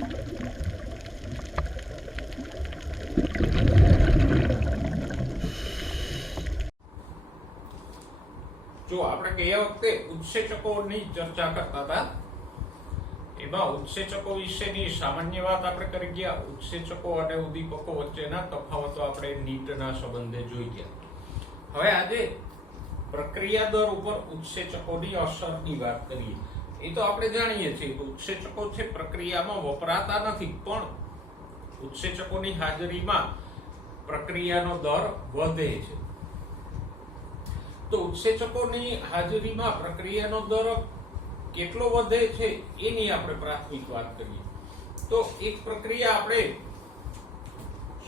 જો આપણે ગયા વખતે ઉત્સેચકોની ચર્ચા કરતા હતા, એમાં ઉત્સેચકો વિશેની સામાન્ય વાત આપણે કરી ગયા. ઉત્સેચકો અને ઉદ્દીપકો વચ્ચેના તફાવતો આપણે નીટના સંબંધે જોઈ ગયા. હવે આજે પ્રક્રિયા દર ઉપર ઉત્સેચકોની અસરની વાત કરીએ. એ તો આપણે જાણીએ છીએ કે ઉત્સેચકો છે પ્રક્રિયામાં વપરાતા નથી, પણ ઉત્સેચકોની હાજરીમાં પ્રક્રિયાનો દર વધે છે. તો ઉત્સેચકોની હાજરીમાં પ્રક્રિયાનો દર કેટલો વધે છે એની આપણે પ્રાથમિક વાત કરીએ. તો એક પ્રક્રિયા આપણે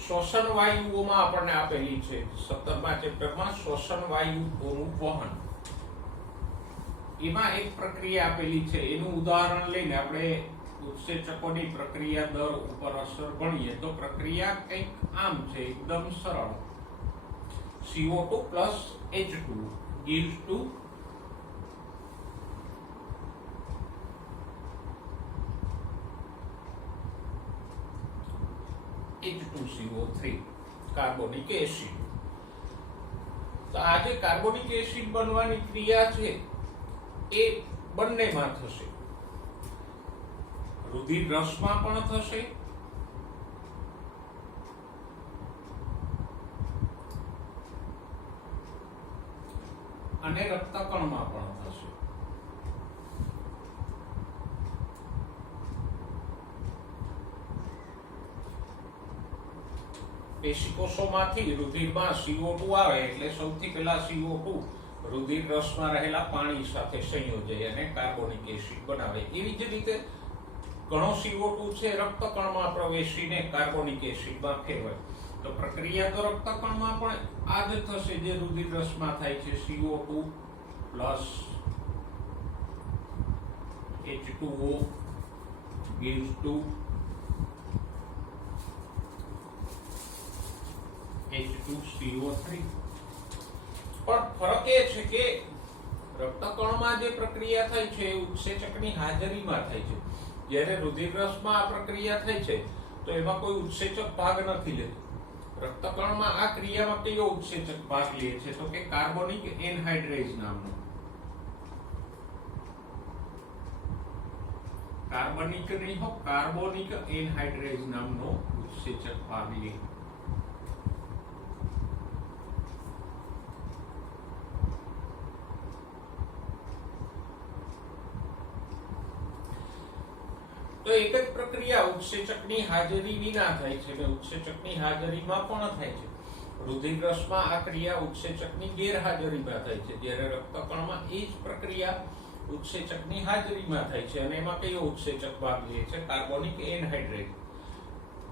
શ્વસન વાયુઓમાં આપણને આપેલી છે 17મા ચેપ્ટરમાં, શ્વસન વાયુઓનું વહન. એમાં એક પ્રક્રિયા આપેલી છે, એનું ઉદાહરણ લઈને આપણે ઉત્સેચકોની પ્રક્રિયા દર ઉપર અસર ભણીએ. તો પ્રક્રિયા કંઈક આમ છે, એકદમ સરળ. CO2 plus H2 gives to H2CO3 carbonic acid. તો આ જે કાર્બોનિક એસિડ બનવાની ક્રિયા છે એ બંનેમાં થશે. રુધિર રસમાં પણ થશે અને રક્તકણમાં પણ થશે. પેશીકોષોમાંથી રુધિરમાં CO2 આવે એટલે સૌથી પહેલા CO2 રુધિર રસમાં રહેલા પાણી સાથે સંયોજાય અને કાર્બોનિક એસિડ બનાવે. એવી જ રીતે ઘણો CO2 છે રક્તકણમાં પ્રવેશીને કાર્બોનિક એસિડમાં ફેરવાય. તો પ્રક્રિયા તો રક્તકણમાં પણ આ જ થશે જે રુધિર રસમાં થાય છે. CO2 plus H2O gives to H2CO3. પણ ફરક એ છે કે રક્તકણમાં જે પ્રક્રિયા થાય છે એ ઉત્સેચકની હાજરીમાં થાય છે, જ્યારે રુધિર રસમાં આ પ્રક્રિયા થાય છે તો એમાં કોઈ ઉત્સેચક ભાગ નથી લેતો. રક્તકણમાં આ ક્રિયામાં કયો ઉત્સેચક ભાગ લે છે તો કે કાર્બોનિક એનહાઇડ્રેઝ નામનો. કાર્બનિક નહીં હો, કાર્બોનિક એનહાઇડ્રેઝ નામનો ઉત્સેચક ભાગ લે. તો એક જ પ્રક્રિયા ઉત્સેચકની હાજરી વિના થાય છે અને ઉત્સેચકની હાજરીમાં પણ થાય છે. રુધિર રસમાં આ ક્રિયા ઉત્સેચકની ગેરહાજરીમાં થાય છે, જ્યારે રક્તકણમાં એ જ પ્રક્રિયા ઉત્સેચકની હાજરીમાં થાય છે અને એમાં કયો ઉત્સેચક ભાગ લે છે? Carbonic anhydrate.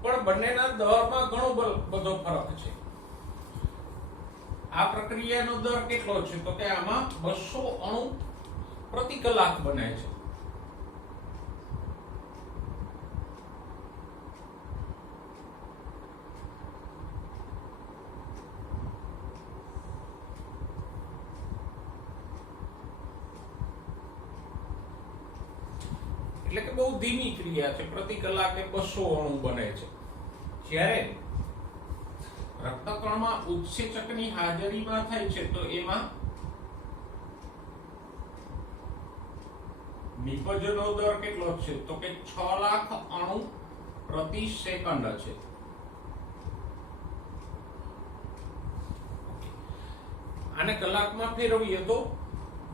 પણ બંનેના દરમાં ઘણો બધો ફરક છે. આ પ્રક્રિયાનો દર કેટલો છે તો કે આમાં 200 અણુ પ્રતિ કલાક બને છે. એટલે કે બહુ ધીમી ક્રિયા છે. પ્રતિ કલાકે 200 અણુ બને છે. જ્યારે રક્તકણમાં ઉત્સેચકની હાજરીમાં થાય છે તો એમાં નિપજનો દર કેટલો છે તો કે 6 લાખ અણુ પ્રતિ સેકન્ડ છે. આને કલાકમાં ફેરવીએ તો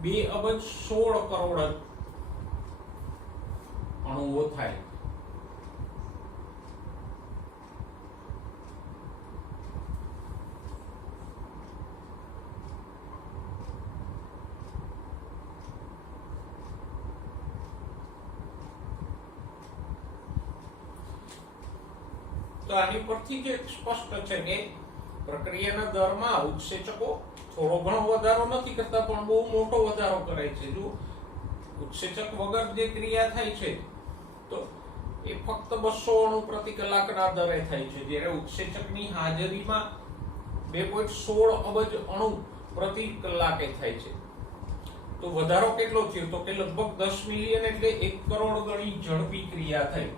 2 અબજ 16 કરોડ અણુઓ થાય. તો આની પરથી જે સ્પષ્ટ છે કે પ્રક્રિયાના દરમાં ઉત્સેચકો થોડો ઘણો વધારો નથી કરતા પણ બહુ મોટો વધારો કરે છે. જો ઉત્સેચક વગર જે ક્રિયા થાય છે તો એ ફક્ત 200 અણુ પ્રતિ કલાકના દરે થાય છે, જ્યારે ઉત્સેચકની હાજરીમાં 2.16 અબજ અણુ પ્રતિ કલાકે થાય છે. તો વધારો કેટલો થયો તો કે લગભગ 10 મિલિયન એટલે 1 કરોડ ગણી ઝડપી ક્રિયા થઈ.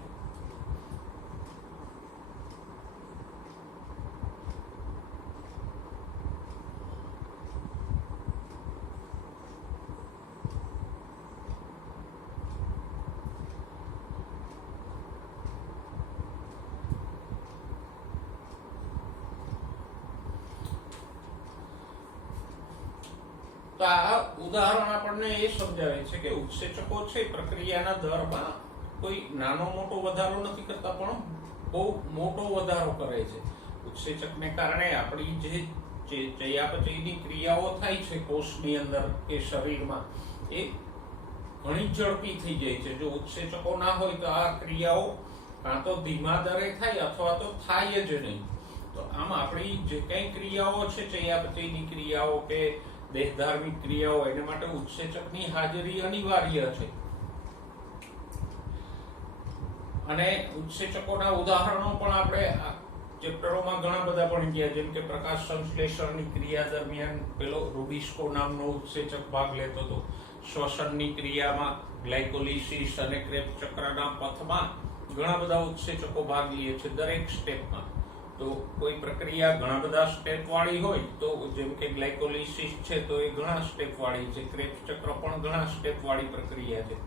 તો આ ઉદાહરણ આપણને એ સમજાવે છે કે ઉત્સેચકો છે પ્રક્રિયાના દરમાં કોઈ નાનો મોટો વધારો નથી કરતા, પણ બહુ મોટો વધારો કરે છે. ઉત્સેચકને કારણે આપણી જે ચયાપચયની ક્રિયાઓ થાય છે કોષની અંદર કે શરીરમાં, એ ઘણી ઝડપી થઈ જાય છે. જો ઉત્સેચકો ના હોય તો આ ક્રિયાઓ કાં તો ધીમા દરે થાય અથવા તો થાય જ નહીં. તો આમ આપણી જે કઈ ક્રિયાઓ છે ચયાપચયની ક્રિયાઓ કે દેહધાર્મિક ક્રિયાઓ, એના માટે ઉત્સેચકની હાજરી અનિવાર્ય છે. અને ઉત્સેચકોના ઉદાહરણો પણ આપણે ચેપ્ટરોમાં ઘણા બધા ભણી ગયા, જેમ કે પ્રકાશ સંશ્લેષણની ક્રિયા દરમિયાન પેલો રૂબિસ્કો નામનો ઉત્સેચક ભાગ લેતો હતો. શ્વસનની ક્રિયામાં ગ્લાયકોલિસિસ અને ક્રેબ્સ ચક્રના પથમાં ઘણા બધા ઉત્સેચકો ભાગ લે છે દરેક સ્ટેપમાં. તો કોઈ પ્રક્રિયા ઘણા બધા સ્ટેપ વાળી હોય તો જેમ કે ગ્લાયકોલિસિસ છે તો એ ઘણા સ્ટેપ વાળી છે. ક્રેબ્સ ચક્ર પણ ઘણા સ્ટેપ વાળી પ્રક્રિયા છે.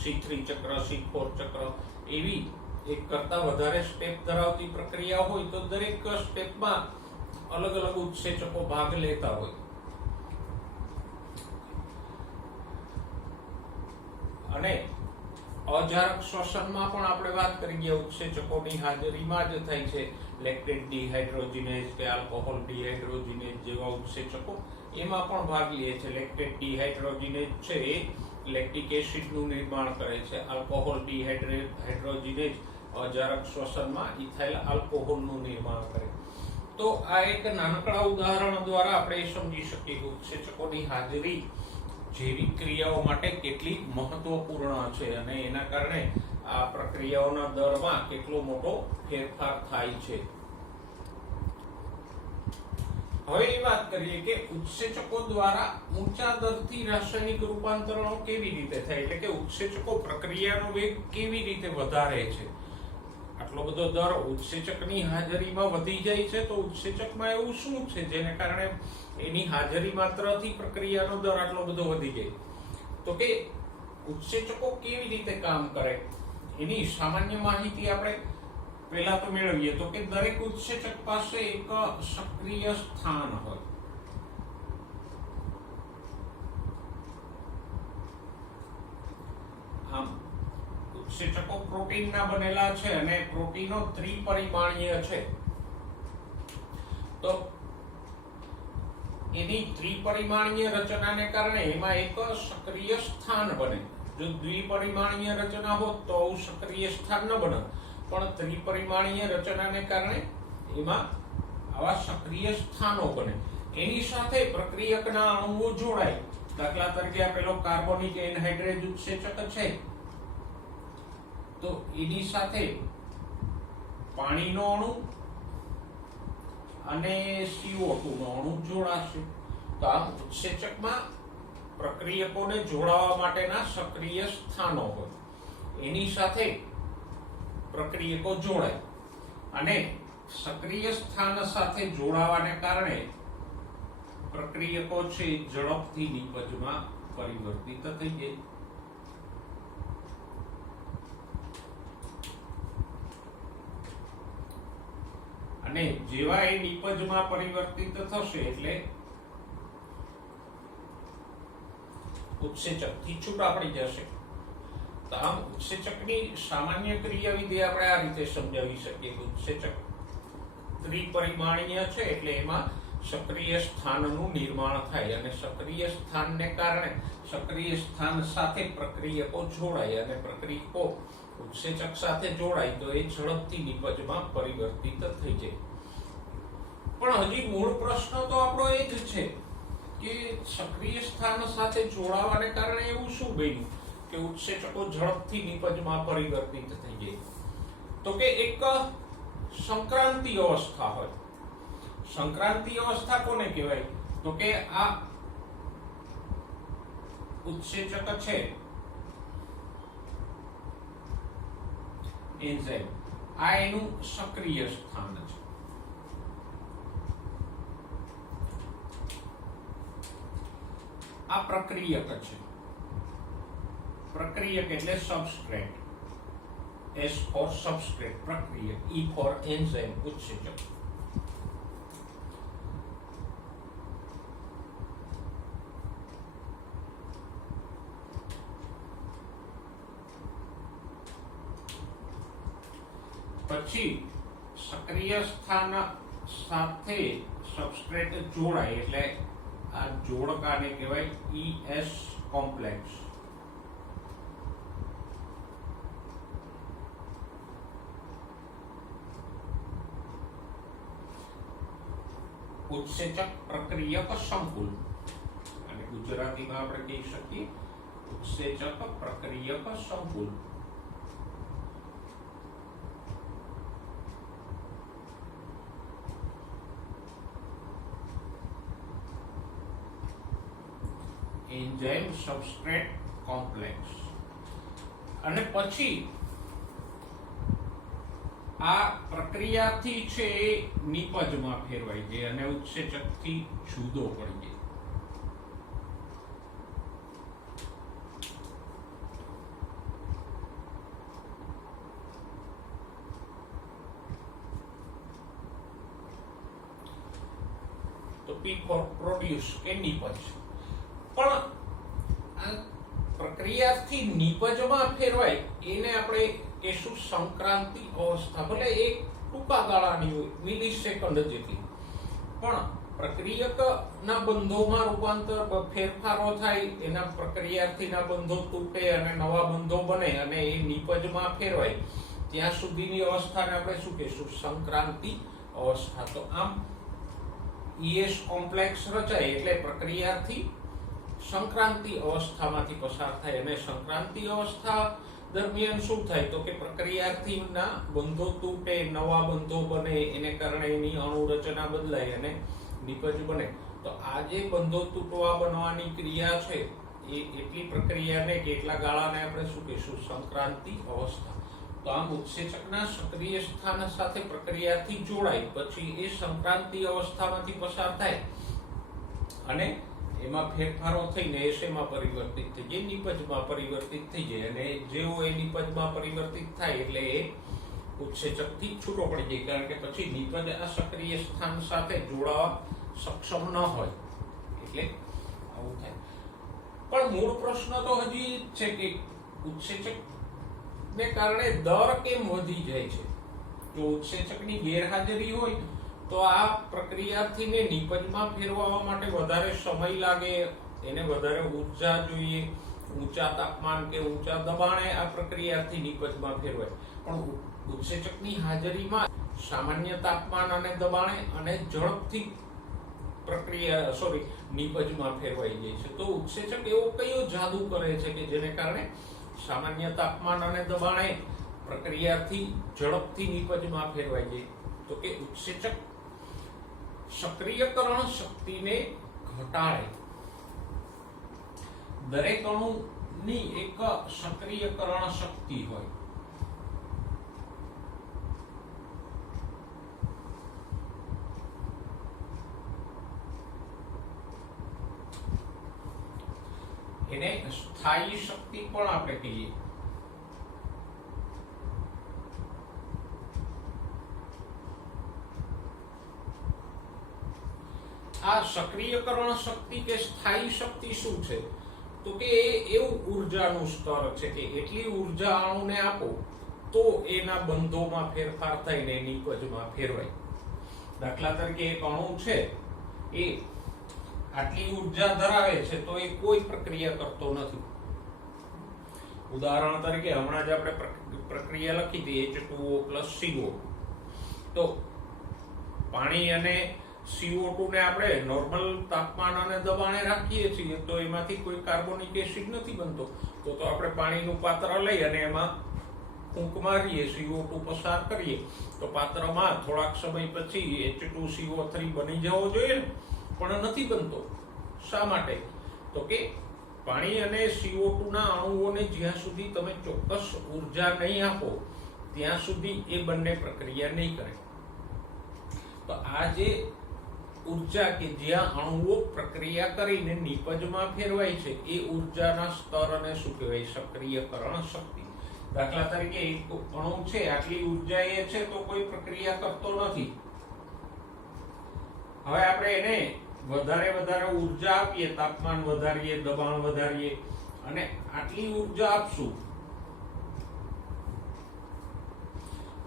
C3 ચક્ર, C4 ચક્ર એવી એક કરતા વધારે સ્ટેપ ધરાવતી પ્રક્રિયા હોય તો દરેક સ્ટેપમાં અલગ અલગ ઉત્સેચકો ભાગ લેતા હોય. અને અજારક શ્વસનમાં પણ આપણે વાત કરી ગયા ઉત્સેચકોની હાજરીમાં જ થાય છે. લેક્ટેટ ડિહાઇડ્રોજિનેઝ કે આલ્કોહોલ ડિહાઇડ્રોજિનેઝ જેવા ઉત્સેચકો એમાં પણ ભાગ લે છે. લેક્ટેટ ડિહાઇડ્રોજિનેઝ છે એ લેક્ટિક એસિડનું નિર્માણ કરે છે. આલ્કોહોલ ડિહાઇડ્રોજિનેઝ અજારક શ્વસનમાં ઇથાઇલ આલ્કોહોલનું નિર્માણ કરે. તો આ એક નાનકડા ઉદાહરણ દ્વારા આપણે સમજી શકીએ કે ઉત્સેચકોની હાજરી જૈવિક ક્રિયાઓ માટે કેટલી મહત્વપૂર્ણ છે અને એના કારણે આ પ્રક્રિયાઓના દરમાં કેટલો મોટો ફેરફાર થાય છે. હવે એ વાત કરીએ કે ઉત્સેચકો દ્વારા ઊંચા દરથી રાસાયણિક રૂપાંતરણો કેવી રીતે થાય, એટલે કે ઉત્સેચકો પ્રક્રિયાનો વેગ કેવી રીતે વધારે છે. આટલો બધો દર ઉત્સેચકની હાજરીમાં વધી જાય છે, તો ઉત્સેચકમાં એવું શું છે જેને કારણે એની હાજરી માત્રથી પ્રક્રિયાનો દર આટલો બધો વધી જાય? તો કે ઉત્સેચકો કેવી રીતે કામ કરે એની સામાન્ય માહિતી આપણે પહેલા તો મેળવીએ. તો કે દરેક ઉત્સેચક પાસે એક સક્રિય સ્થાન હોય. આમ ઉત્સેચકો પ્રોટીનના બનેલા છે અને પ્રોટીનો ત્રિપરિમાણીય છે. તો એની ત્રિપરિમાણીય રચનાને કારણે એમાં એક સક્રિય સ્થાન બને. જો દ્વિપરિમાણીય રચના હોત તો સક્રિય સ્થાન ન બને, પણ ત્રિપરિમાણીય રચનાને કારણે એમાં આવા સક્રિય સ્થાનો બને. એની સાથે પ્રક્રિયકના અણુઓ જોડાય. દાખલા તરીકે આ પેલો કાર્બોનિક એનહાઇડ્રેટ ઉત્સેચક છે, તો એની સાથે પાણીનો અણુ અને CO2 નો અણુ જોડાશે. તો આ ઉત્સેચકમાં પ્રક્રિયકોને જોડાવા માટેના સક્રિય સ્થાનો હોય. એની સાથે પ્રક્રિયકો જોડાય અને સક્રિય સ્થાન સાથે જોડાવાને કારણે પ્રક્રિયકો છે ઝડપથી નિપજમાં પરિવર્તિત થઈ જાય. અને જેવા એ નિપજમાં પરિવર્તિત થશે એટલે ઉત્સેચકથી છૂટા પડી જશે. તો આમ ઉત્સેચકની સામાન્ય ક્રિયાવિધિ આપણે આ રીતે સમજાવી શકીએ કે ઉત્સેચક ત્રિપરિમાણીય છે એટલે એમાં સક્રિય સ્થાનનું નિર્માણ થાય અને સક્રિય સ્થાનને કારણે સક્રિય સ્થાન સાથે પ્રક્રિયકો જોડાય અને પ્રક્રિયકો ઉત્સેચક સાથે જોડાય તો એ ઝડપથી નિપજમાં પરિવર્તિત થઈ જાય. પણ હજી મૂળ પ્રશ્ન તો આપણો એ જ છે કે સક્રિય સ્થાન સાથે જોડાવાને કારણે એવું શું બન્યું કે ઉત્સેચકો ઝડપથી નિપજમાં પરિવર્તિત થઈ જાય? તો કે એક સંક્રાંતિ અવસ્થા હોય. સંક્રાંતિ અવસ્થા કોને કહેવાય? તો કે આ ઉત્સેચક છે એન્ઝાઇમ, આ એનું સક્રિય સ્થાન છે. આ પ્રક્રિયક છે. પ્રક્રિયક એટલે સબસ્ટ્રેટ. S for substrate, પ્રક્રિયક. E for enzyme, ઉત્સેચક. પછી સક્રિય સ્થાન સાથે સબસ્ટ્રેટ જોડાય એટલે આ જોડકાને કહેવાય ES કોમ્પ્લેક્સ. ઉત્સેચક પ્રક્રિયક સંકુલ, અને ગુજરાતીમાં આપણે કહી શકીએ ઉત્સેચક પ્રક્રિયક સંકુલ. Enzyme substrate complex. અને પછી આ પ્રક્રિયાથી છે એ નિપજમાં ફેરવાઈ જાય અને ઉત્સેચકથી જુદો પડી જાય. તો P ફોર પ્રોડ્યુસ કે નિપજ. પણ આ પ્રક્રિયાથી નિપજમાં ફેરવાય એને આપણે કહેશું સંક્રાંતિ અવસ્થા. ભલે એક ટૂંકા ગાળાની હોય, મિલિસેકન્ડ જેટલી, પણ પ્રક્રિયકના બંધોમાં રૂપાંતર ફેરફારો થાય, એના પ્રક્રિયાથીના બંધો તૂટે અને નવા બંધો બને અને એ નિપજમાં ફેરવાય ત્યાં સુધીની અવસ્થાને આપણે શું કહેશું? સંક્રાંતિ અવસ્થા. તો આમ ES કોમ્પ્લેક્સ રચાય એટલે પ્રક્રિયાથી સંક્રાંતિ અવસ્થામાંથી પસાર થાય. અને સંક્રાંતિ અવસ્થા દરમિયાન શું થાય તો કે પ્રક્રિયાથીના બંધો તૂટે, નવા બંધો બને, એને કારણે એની અણુરચના બદલાય અને નિપજ બને. તો આ જે બંધો તૂટવા બનવાની ક્રિયા છે એ એટલી પ્રક્રિયાને કે એટલા ગાળાને આપણે શું કહીશું? સંક્રાંતિ અવસ્થા. તો આમ ઉત્સેચકના સક્રિય સ્થાન સાથે પ્રક્રિયાથી જોડાય પછી એ સંક્રાંતિ અવસ્થામાંથી પસાર થાય અને એમાં ફેરફારો થઈને એશેમાં પરિવર્તિત થઈ જાય, નિપજમાં પરિવર્તિત થઈ જાય. અને જેવો એ નિપજમાં પરિવર્તિત થાય એટલે એ ઉત્સેચકથી છૂટો પડી જાય, કારણ કે પછી નિપજ આ સક્રિય સ્થાન સાથે જોડાવા સક્ષમ ન હોય. એટલે આવું થાય. પણ મૂળ પ્રશ્ન તો હજી છે કે ઉત્સેચક ને કારણે દર કેમ વધી જાય છે? જો ઉત્સેચકની ગેરહાજરી હોય તો આ પ્રક્રિયાથીને નિપજમાં ફેરવવા માટે વધારે સમય લાગે, એને વધારે ઉર્જા જોઈએ, ઊંચા તાપમાન કે ઊંચા દબાણે આ પ્રક્રિયાથી નિપજમાં ફેરવાય. પણ ઉત્સેચકની હાજરીમાં સામાન્ય તાપમાન અને દબાણે અને ઝડપથી નિપજમાં ફેરવાઈ જાય છે. તો ઉત્સેચક એવો કયો જાદુ કરે છે કે જેને કારણે સામાન્ય તાપમાન અને દબાણે પ્રક્રિયાથી ઝડપથી નિપજમાં ફેરવાઈ જાય? તો કે ઉત્સેચક સક્રિયકરણ શક્તિને ઘટાડે. દરેક અણુની એક સક્રિયકરણ શક્તિ હોય. એને સ્થાયી શક્તિ પણ આપણે કહીએ. આ સક્રિયકરણ શક્તિ કે સ્થાયી શક્તિ શું છે? તો કે એ એવું ઉર્જાનું સ્તર છે કે એટલી ઉર્જા અણુને આપો તો એના બંધોમાં ફેરફાર થઈને નિપજમાં ફેરવાય. દાખલા તરીકે એક અણુ છે એ આટલી ઉર્જા ધરાવે છે તો એ કોઈ પ્રક્રિયા કરતો નથી. ઉદાહરણ તરીકે હમણાં જ આપણે પ્રક્રિયા લખી હતી H2O + CO. તો પાણી અને CO2 ને આપણે નોર્મલ તાપમાન અને દબાણે રાખીએ છીએ તો એમાંથી કોઈ કાર્બોનિક એસિડ નથી બનતો. તો આપણે પાણીનું પાત્ર લઈ અને એમાં ફૂંક મારીએ, CO2 પસાર કરીએ તો પાત્રમાં થોડાક સમય પછી H2CO3 બની જવો જોઈએ ને, પણ નથી બનતો. શા માટે? તો કે પાણી અને CO2 ના અણુઓને જ્યાં સુધી તમે ચોક્કસ ઉર્જા નહીં આપો ત્યાં સુધી એ બંને પ્રક્રિયા નહીં કરે. તો આ જે ઉર્જા કે જ્યાં અણુઓ પ્રક્રિયા કરીને નિપજમાં ફેરવાય છે એ ઉર્જાના સ્તરને શું કહેવાય? સક્રિયકરણ શક્તિ. દાખલા તરીકે એક અણુ છે આટલી ઉર્જા એ છે તો કોઈ પ્રક્રિયા કરતો નથી. હવે આપણે એને વધારે ઉર્જા આપીએ, તાપમાન વધારીએ, દબાણ વધારીએ અને આટલી ઉર્જા આપશું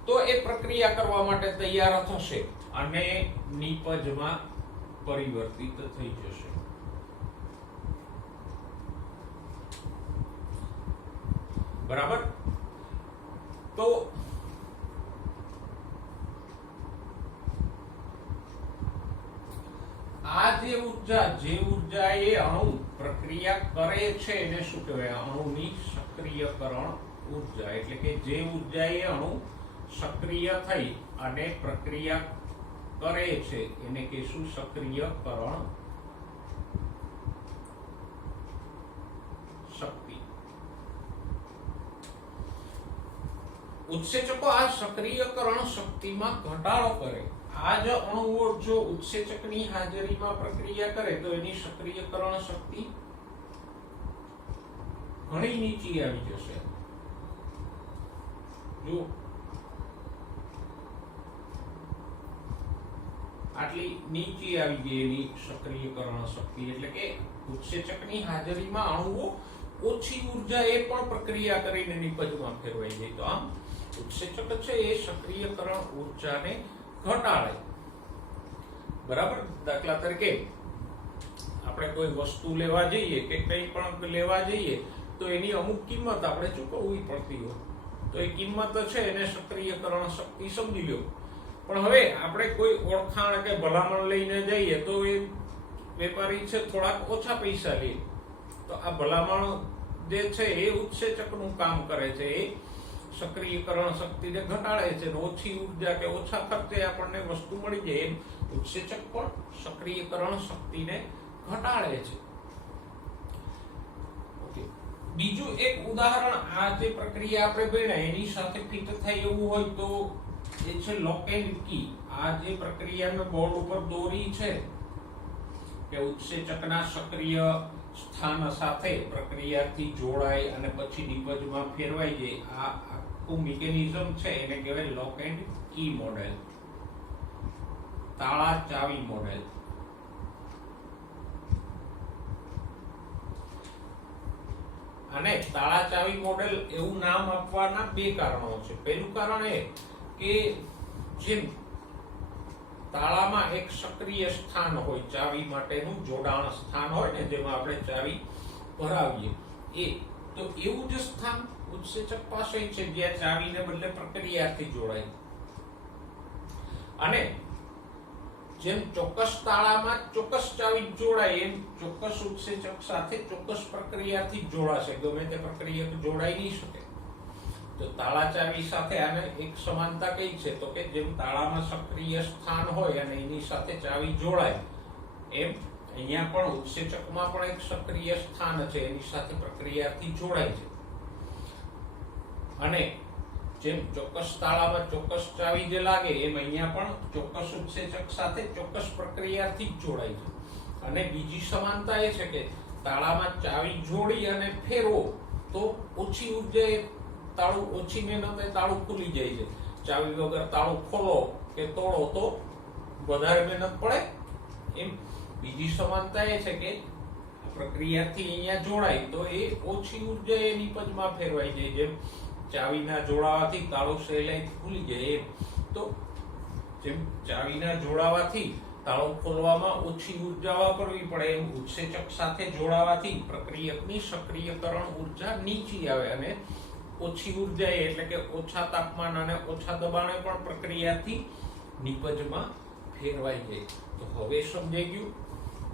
તો એ પ્રક્રિયા કરવા માટે તૈયાર થશે અને નિપજમાં પરિવર્તિત થઈ જશે. બરાબર. તો આ જે ઉર્જા એ અણુ પ્રક્રિયા કરે છે એને શું કહેવાય? અણુની સક્રિયકરણ ઉર્જા. એટલે કે જે ઉર્જા એ અણુ સક્રિય થઈ અને પ્રક્રિયા કરે છે એને કહીશું સક્રિયકરણ શક્તિ. ઉત્સેચકો આ સક્રિયકરણ શક્તિમાં ઘટાડો કરે. આ જ અણુઓ જો ઉત્સેચકની હાજરીમાં પ્રક્રિયા કરે તો એની સક્રિયકરણ શક્તિ ઘણી નીચી આવી જશે. જો આટલી નીચી આવી ગઈ એની સક્રિયકરણ શક્તિ. એટલે કે ઉત્સેચકની હાજરીમાં અણુઓ ઓછી ઉર્જા એ પણ પ્રક્રિયા કરીને નિપજમાં ફેરવાઈ જાય. તો આમ ઉત્સેચક છે એ સક્રિયકરણ ઉર્જાને ઘટાડે. બરાબર. દાખલા તરીકે આપણે કોઈ વસ્તુ લેવા જઈએ કે કંઈ પણ લેવા જઈએ તો એની અમુક કિંમત આપણે ચૂકવવી પડતી હોય તો એ કિંમત છે એને સક્રિયકરણ શક્તિ સમજી લો. પણ હવે આપણે કોઈ ઓળખાણ કે ભલામણ લઈને જઈએ તો એ વેપારી છે થોડાક ઓછા પૈસા લે તો આ ભલામણ જે છે એ ઉત્સેચકનું કામ કરે છે. એ સક્રિયકરણ શક્તિને ઘટાડે છે. ઓછી ઉર્જા કે ઓછા ખર્ચે આપણને વસ્તુ મળી જાય એમ ઉત્સેચક પણ સક્રિયકરણ શક્તિને ઘટાડે છે. ઓકે. બીજું એક ઉદાહરણ આ જે પ્રક્રિયા આપણે ભણ્યા એની સાથે ફિટ થાય એવું હોય તો એ છે લોક એન્ડ કી. આ જે પ્રક્રિયાનો બોર્ડ ઉપર દોરી છે કે ઉત્સેચકના સક્રિય સ્થાન સાથે પ્રક્રિયાથી જોડાય અને પછી નિપજમાં ફેરવાઈ જાય. આ આખું મિકેનિઝમ છે એને કહેવાય લોક એન્ડ કી મોડેલ, તાળા ચાવી મોડેલ. અને તાળા ચાવી મોડેલ એવું નામ આપવાના બે કારણો છે. પહેલું કારણ એ કે જેમ તાળામાં એક સક્રિય સ્થાન હોય, ચાવી માટેનું જોડાણ સ્થાન હોય ને જેમાં આપણે ચાવી ભરાવીએ એ, તો એવું જ સ્થાન ઉત્સેચક પાસે છે જ્યાં ચાવીને બદલે પ્રક્રિયાથી જોડાય. અને જેમ ચોક્કસ તાળામાં ચોક્કસ ચાવી જોડાય એમ ચોક્કસ ઉત્સેચક સાથે ચોક્કસ પ્રક્રિયાથી જોડાશે. ગમે તે પ્રક્રિયા જોડાઈ નહીં શકે. તો તાળા ચાવી સાથે આને એક સમાનતા કઈ છે તો કે જેમ તાળામાં સક્રિય સ્થાન હોય અને એની સાથે ચાવી જોડાય એમ અહીંયા પણ ઉત્સેચકમાં પણ એક સક્રિય સ્થાન છે એની સાથે પ્રક્રિયાથી જોડાય છે. અને જેમ ચોક્કસ તાળામાં ચોક્કસ ચાવી જે લાગે એમ અહીંયા પણ ચોક્કસ ઉત્સેચક સાથે ચોક્કસ પ્રક્રિયાથી જ જોડાય છે. અને બીજી સમાનતા એ છે કે તાળામાં ચાવી જોડી અને ફેરવો તો ઓછી ઉર્જાએ તાળું, ઓછી મહેનતે તાળું ખુલી જાય છે. ચાવી વગર તાળું ખોલો કે તોડો તો વધારે મહેનત પડે. એમ બીજી સમાનતા એ છે કે પ્રક્રિયાથી અહીંયા જોડાય તો એ ઓછી ઉર્જાએ નિપજમાં ફેરવાઈ જાય. જેમ ચાવીના જોડાવાથી તાળું સહેલાઈથી ખુલી જાય એમ તો જેમ ચાવીના જોડાવાથી તાળું ખોલવામાં ઓછી ઉર્જા વાપરવી પડે એમ ઉત્સેચક સાથે જોડાવાથી પ્રક્રિયકની સક્રિયકરણ ઉર્જા નીચી આવે અને ઓછી ઉર્જા એટલે કે ઓછા તાપમાન અને ઓછા દબાણે પણ પ્રક્રિયાથી નિપજમાં ફેરવાઈ જાય. તો હવે સમજાઈ ગયું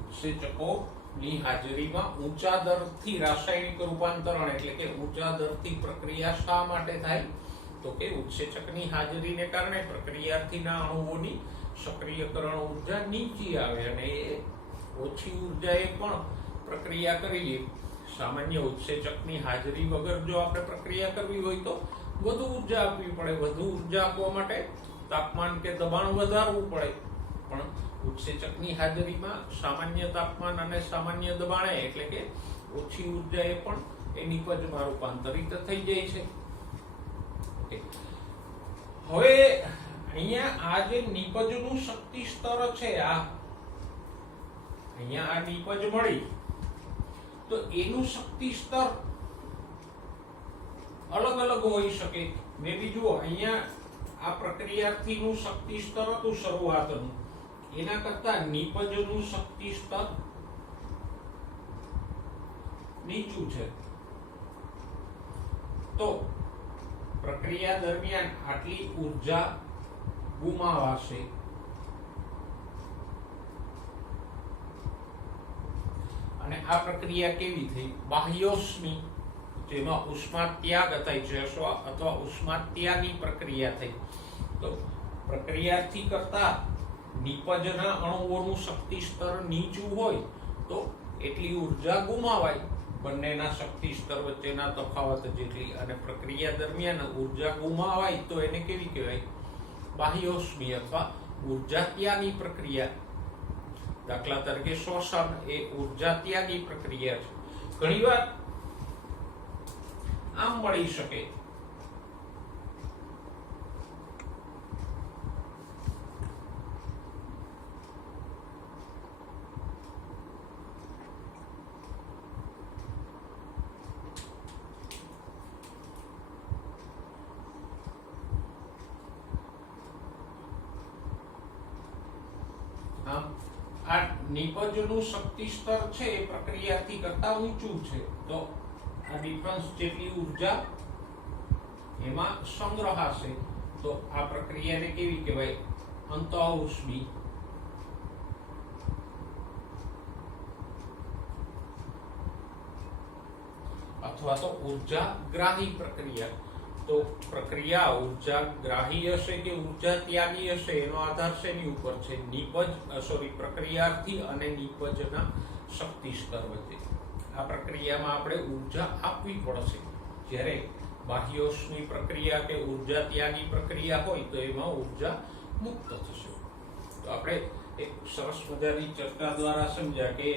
ઉત્સેચકોની હાજરીમાં ઊંચા દરથી રાસાયણિક રૂપાંતરણ એટલે કે ઊંચા દરથી પ્રક્રિયા શા માટે થાય તો કે ઉત્સેચકની હાજરીને કારણે પ્રક્રિયાથીના અણુઓની સક્રિયકરણ ઉર્જા નીચી આવે અને એ ઓછી ઉર્જાએ પણ પ્રક્રિયા કરીએ. સામાન્ય ઉત્સેચકની હાજરી વગર જો આપણે પ્રક્રિયા કરવી હોય તો વધુ ઉર્જા આપવી પડે. વધુ ઉર્જા આપવા માટે તાપમાન કે દબાણ વધારવું પડે. પણ ઉત્સેચકની હાજરીમાં સામાન્ય તાપમાન અને સામાન્ય દબાણે એટલે કે ઓછી ઉર્જાએ પણ એ નિપજમાં રૂપાંતરિત થઈ જાય છે. હવે અહીંયા આ જે નિપજનું શક્તિ સ્તર છે, આ અહીંયા આ નિપજ મળી તો એનું શક્તિ સ્તર અલગ અલગ હોઈ શકે. મે બી જુઓ અહીંયા આ પ્રક્રિયાર્થીનું શક્તિ સ્તર હતું શરૂઆતનું, એના કરતા નિપજનું શક્તિ સ્તર નીચું છે. તો પ્રક્રિયા દરમિયાન આટલી ઊર્જા ગુમાવાશે. અને આ પ્રક્રિયા કેવી થઈ? બાહ્યોષ્મી, જેમાં ઉષ્મા ત્યાગ થાય છે અથવા ઉષ્મા ત્યાગી પ્રક્રિયા થઈ. તો પ્રક્રિયાર્થી કરતા નિપજના અણુઓનું શક્તિ સ્તર નીચું હોય તો એટલી ઊર્જા ગુમાવાય, બંનેના શક્તિ સ્તર વચ્ચેના તફાવત જેટલી. અને પ્રક્રિયા દરમિયાન ઊર્જા ગુમાવાય તો એને કેવી કહેવાય? બાહ્યોષ્મી અથવા ઊર્જા ત્યાગી પ્રક્રિયા. દાખલા તરીકે શ્વસન એ ઊર્જા ત્યાગી પ્રક્રિયા છે. ઘણીવાર આમ મળી શકે આ નિપજનું શક્તિ સ્તર છે એ પ્રક્રિયાથી કરતા ઊંચું છે. તો આ ડિફરન્સ જેટલી ઊર્જા એમાં સંગ્રહાશે. તો આ પ્રક્રિયાને કેવી કહેવાય? અંતઃઉષ્મી. અથવા તો ઊર્જા ગ્રાહી પ્રક્રિયા. તો પ્રક્રિયા ઊર્જા ગ્રાહી હશે કે ઊર્જા ત્યાગી હશે એનો આધાર શેની ઉપર છે? પ્રક્રિયાર્થી અને નિપજના શક્તિ સ્તર વચ્ચે. આ પ્રક્રિયામાં આપણે ઊર્જા આપવી પડશે. જ્યારે બાહ્યોષ્મી પ્રક્રિયા કે ઊર્જા ત્યાગી પ્રક્રિયા હોય તો એમાં ઊર્જા મુક્ત થશે. તો આપણે એક સરસ મજાની ચર્ચા દ્વારા સમજ્યા કે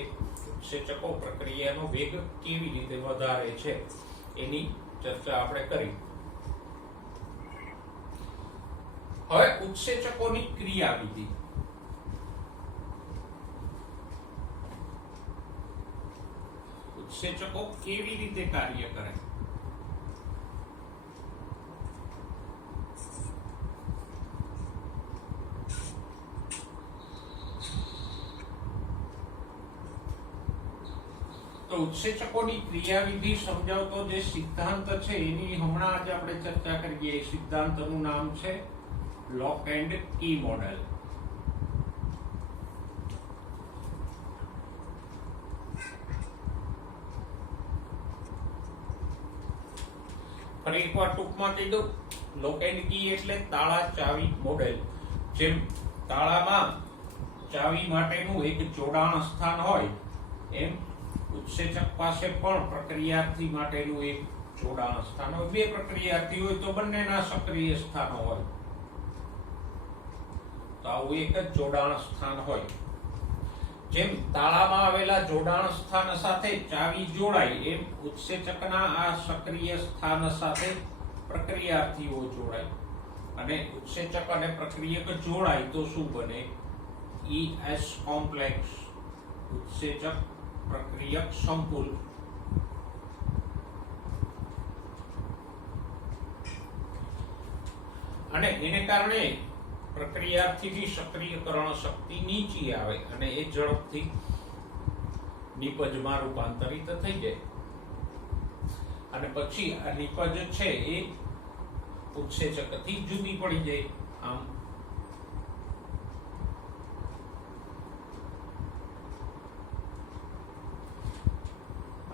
ઉત્સેચકો પ્રક્રિયાનો વેગ કેવી રીતે વધારે છે એની ચર્ચા આપણે કરી. હવે ઉત્સેચકોની ક્રિયાવિધિ. ઉત્સેચકો કેવી રીતે કાર્ય કરે? તો ઉત્સેચકોની ક્રિયાવિધિ સમજાવતો જે સિદ્ધાંત છે એની હમણાં જ આપણે ચર્ચા કરીએ. એ સિદ્ધાંતનું નામ છે લોક એન્ડ કી મોડેલ. ફરી એકવાર ટૂંકમાં કહી દઉં. લોક એન્ડ કી એટલે તાળા ચાવી મોડેલ. જેમ તાળામાં ચાવી માટેનું એક જોડાણ સ્થાન હોય એમ ઉત્સેચક પાસે પણ પ્રક્રિયાર્થી માટેનું એક જોડાણ સ્થાન હોય. બે પ્રક્રિયાર્થી હોય તો બંનેના સક્રિય સ્થાનો હોય. તો આવું એક જ જોડાણ સ્થાન હોય. જેમ તાળામાં આવેલા જોડાણ સ્થાન સાથે ચાવી જોડાય એમ ઉત્સેચકના આ સક્રિય સ્થાન સાથે પ્રક્રિયાર્થીઓ જોડાય. અને ઉત્સેચક અને પ્રક્રિયક જોડાય તો શું બને? ES કોમ્પ્લેક્સ, ઉત્સેચક પ્રક્રિયક સંકુલ. અને એને કારણે પ્રક્રિયાર્થીની સક્રિયકરણ શક્તિ નીચી આવે અને એ ઝડપથી નિપજમાં રૂપાંતરિત થઈ જાય. અને પછી આ નિપજ છે એ ઉત્સેચકથી જુદી પડી જાય. આમ